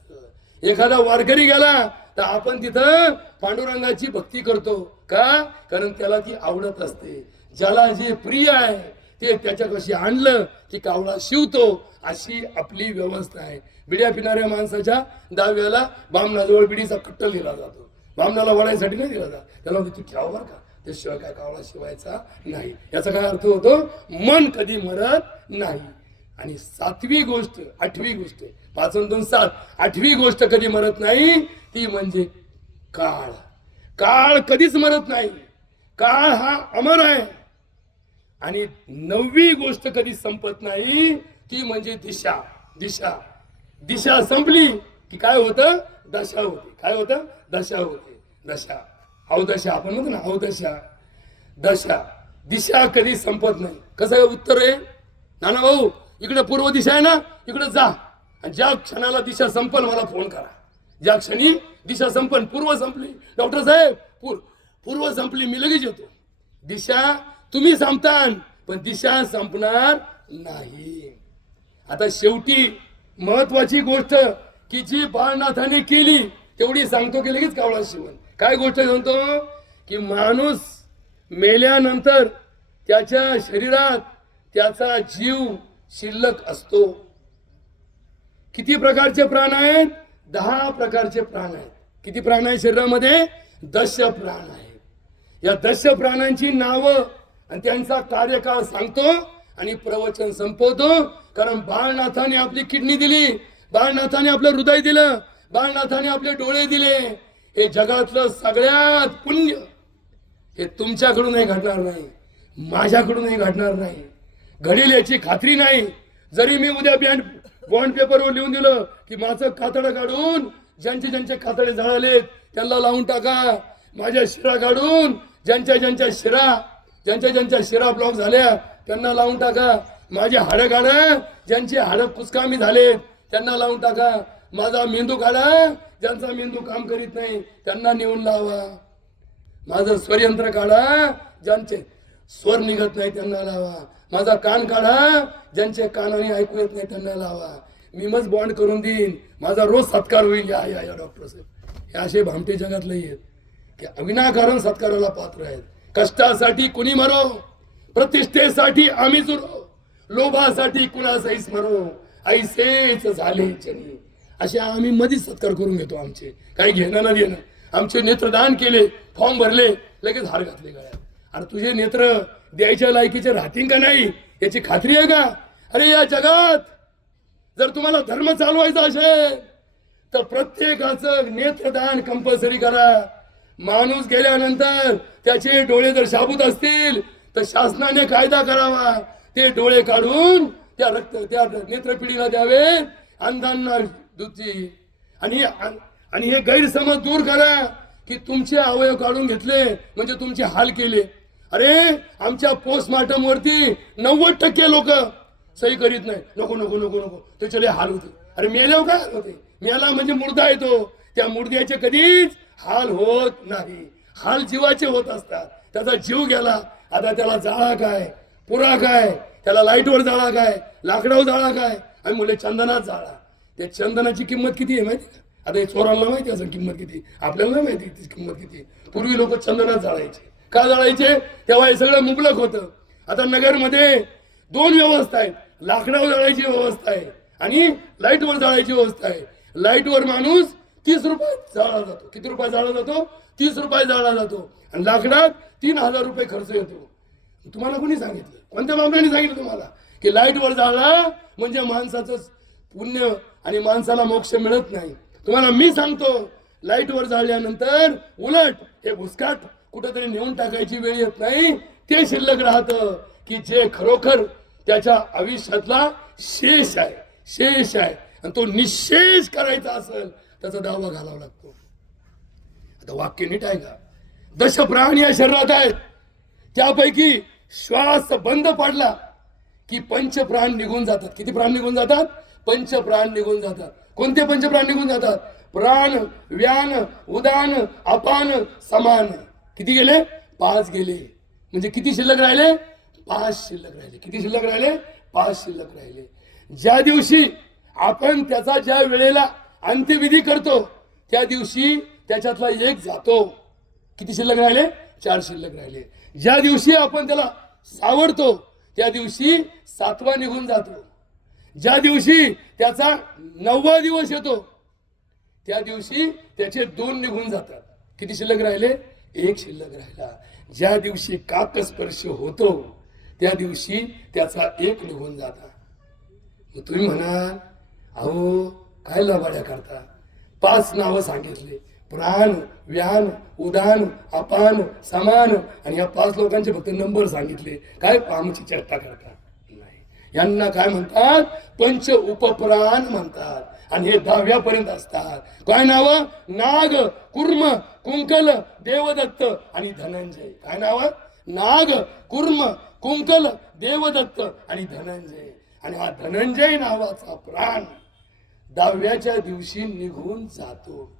एखादा वारकरी गेला तर आपण तिथं पांडुरंगाची भक्ती करतो. का? कारण त्याला ती आवडत असते. ज्याला जे प्रिय आहे ते त्याच्यापाशी आणलं की कावळा शिवतो. अशी आपली व्यवस्था आहे. बिड्या पिणाऱ्या माणसाच्या दाव्याला बामणाजवळ बिडीचा कट्टल दिला जातो. बामणाला वडायसाठी नाही दिला जात. त्याला तू ठेव बरं का, त्याशिवाय काय कावळा शिवायचा नाही. याचा काय अर्थ होतो? मन कधी मरत नाही. आणि 7वी गोष्ट, 8वी गोष्ट, 5 आणि 2 7, 8वी गोष्ट कधी मरत नाही ती म्हणजे काळ. काळ कधीच मरत नाही. काळ हा अमर आहे. आणि 9वी गोष्ट कधी संपत नाही ती म्हणजे दिशा. दिशा दिशा संपली की काय होतं? दशा होते. काय होतं? दशा होते. दशा, अवदशा आपण म्हणतो ना, अवदशा, दशा. दिशा कधी संपत नाही. कसं आहे उत्तर आहे? नाना भाऊ, इकडे पूर्व दिशा आहे ना, इकडे जा, आणि ज्या क्षणाला दिशा संपल मला फोन करा. ज्या क्षणी दिशा संपल, पूर्व संपली, डॉक्टर साहेब पूर्व संपली, मी लगेच येतो. दिशा तुम्ही संपतान, पण दिशा संपणार नाही. आता शेवटी महत्वाची गोष्ट की जी बाळनाथाने केली तेवढी सांगतो की लगेच कावळा शिवण. काय गोष्ट सांगतो? की माणूस मेल्यानंतर त्याच्या शरीरात त्याचा जीव शिल्लक असतो. किती प्रकारचे प्राण आहेत? 10 प्रकारचे प्राण आहेत. किती प्राण आहेत शरीरामध्ये? 10 प्राण आहेत. या 10 प्राणांची नावं आणि त्यांचा कार्यकाळ सांगतो आणि प्रवचन संपवतो. कारण बाळनाथाने आपली किडनी दिली, बाळनाथाने आपलं हृदय दिलं, बाळनाथाने आपले डोळे दिले. हे जगातलं सगळ्यात पुण्य हे तुमच्याकडूनही घडणार नाही, माझ्याकडूनही घडणार नाही. घडेल याची खात्री नाही. जरी मी उद्या बॉन्ड पेपरवर लिहून दिलं की माझं कातडं काढून ज्यांचे कातडे जळालेत त्यांना लावून टाका, माझ्या शिरा काढून ज्यांच्या शिरा ब्लॉक झाल्या त्यांना लावून टाका, माझे हाडं काढा ज्यांचे हाडं कुचकामी झालेत त्यांना लावून टाका, माझा मेंदू काढा ज्यांचा मेंदू काम करीत नाही त्यांना नेऊन लावा, माझं स्वरयंत्र काढा ज्यांचे स्वर निघत नाही त्यांना लावा, माझा कान काढा ज्यांचे कानाने ऐकू येत नाही त्यांना लावा. मी मग बॉन्ड करून देईन, माझा रोज सत्कार होईल. या या या डॉक्टर साहेब, हे असे भामटे जगातले आहेत की विनाकारण सत्काराला पात्र आहेत. कष्टासाठी कुणी मरो, प्रतिष्ठेसाठी आम्हीच उरो, लोभासाठी कुणासहीच मरो, ऐसेच झाले जनी. असे आम्ही मधीच सत्कार करून घेतो. आमचे काही घेणं न देणं. आमचे नेत्रदान केले, फॉर्म भरले, लगेच हार घातले गळ्यात. आणि तुझे नेत्र द्यायच्या लायकीचे राहतील का नाही याची खात्री आहे का? अरे या जगात जर तुम्हाला धर्म चालवायचा असेल तर प्रत्येकाचं नेत्रदान कंपल्सरी करा. माणूस गेल्यानंतर त्याचे डोळे जर शाबूत असतील तर शासनाने कायदा करावा, ते डोळे काढून त्या नेत्रपिढीला द्यावे, अंधांना दुधी. आणि हे गैरसमज दूर करा की तुमचे अवयव काढून घेतले म्हणजे तुमचे हाल केले. अरे आमच्या पोस्टमार्टम वरती 90% लोक सही करीत नाही. नको नको नको नको, त्याचे लय हाल होते. अरे मेल्यावर काय हाल होते? मेला म्हणजे मुर्दा येतो, त्या मुर्द्याचे कधीच हाल होत नाही. हाल जीवाचे होत असतात. त्याचा जीव गेला, आता त्याला जाळा काय, पुरा काय, त्याला लाईटवर जाळा काय, लाकडावर जाळा काय, आणि मुले चंदनात जाळा. त्या चंदनाची किंमत किती आहे माहिती? आता हे चोरांना माहिती असं किंमत किती, आपल्याला नाही माहिती ती किंमत किती. पूर्वी लोक चंदनात जाळायचे. का जाळायचे? तेव्हा हे सगळं मुबलक होतं. आता नगरमध्ये 2 व्यवस्था आहेत, लाकडावर जाळायची व्यवस्था आहे आणि लाईटवर जाळायची व्यवस्था आहे. लाईटवर माणूस 30 रुपये जाळला जातो. किती रुपये जाळला जातो? 30 रुपये जाळला जातो. आणि लाकडात 3000 रुपये खर्च येतो. तुम्हाला कोणी सांगितलं? कोणत्या बाबड्याने सांगितलं तुम्हाला की लाईटवर जाळला म्हणजे माणसाचं पुण्य आणि माणसाला मोक्ष मिळत नाही? तुम्हाला मी सांगतो, लाईटवर जाळल्यानंतर उलट हे भुसकाट कुठेतरी नेऊन टाकायची वेळ येत नाही. ते शिल्लक राहतं की जे खरोखर त्याच्या आयुष्यातला शेष आहे आणि तो निशेष करायचा असेल त्याचा दावा घालावा लागतो. आता वाक्य नीट आहे का? 10 प्राण या शरीरात आहेत, त्यापैकी श्वास बंद पडला की 5 प्राण निघून जातात. किती प्राण निघून जातात? 5 प्राण निघून जातात. कोणते 5 प्राण निघून जातात? प्राण, व्यान, उदान, अपान, समान. किती गेले? 5 गेले. म्हणजे किती शिल्लक राहिले? 5 शिल्लक राहिले. किती शिल्लक राहिले? 5 शिल्लक राहिले. ज्या दिवशी आपण त्याचा ज्या वेळेला अंत्यविधी करतो त्या दिवशी त्याच्यातला 1 जातो. किती शिल्लक राहिले? 4 शिल्लक राहिले. ज्या दिवशी आपण त्याला सावरतो त्या दिवशी 7वा निघून जातो. ज्या दिवशी त्याचा 9वा दिवस येतो त्या दिवशी त्याचे 2 निघून जातात. किती शिल्लक राहिले? 1 शिल्लक राहिला. ज्या दिवशी काकस्पर्श होतो त्या दिवशी त्याचा एक निघून जाता. मग तुम्ही म्हणाल अहो काय लबाड्या करता, 5 नावं सांगितले, प्राण व्यान उदान अपान समान, आणि या 5 लोकांचे फक्त नंबर सांगितले. काय पामची चेष्टा करता? नाही, यांना काय म्हणतात? पंच उपप्राण म्हणतात. आणि हे 10व्या पर्यंत असतात. काय नाव? नाग, कुर्म, कुंकल, देवदत्त आणि धनंजय. काय नाव? नाग, कुर्म, कुंकल, देवदत्त आणि धनंजय. आणि हा धनंजय नावाचा प्राण 10व्याच्या दिवशी निघून जातो.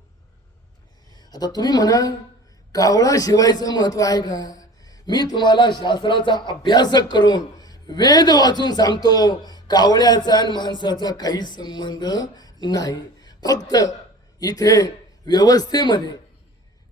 आता तुम्ही म्हणा कावळा शिवायचं महत्व आहे का? मी तुम्हाला शास्त्राचा अभ्यास करून वेद वाचून सांगतो, कावळ्याचा आणि माणसाचा काही संबंध नाही. फक्त इथे व्यवस्थेमध्ये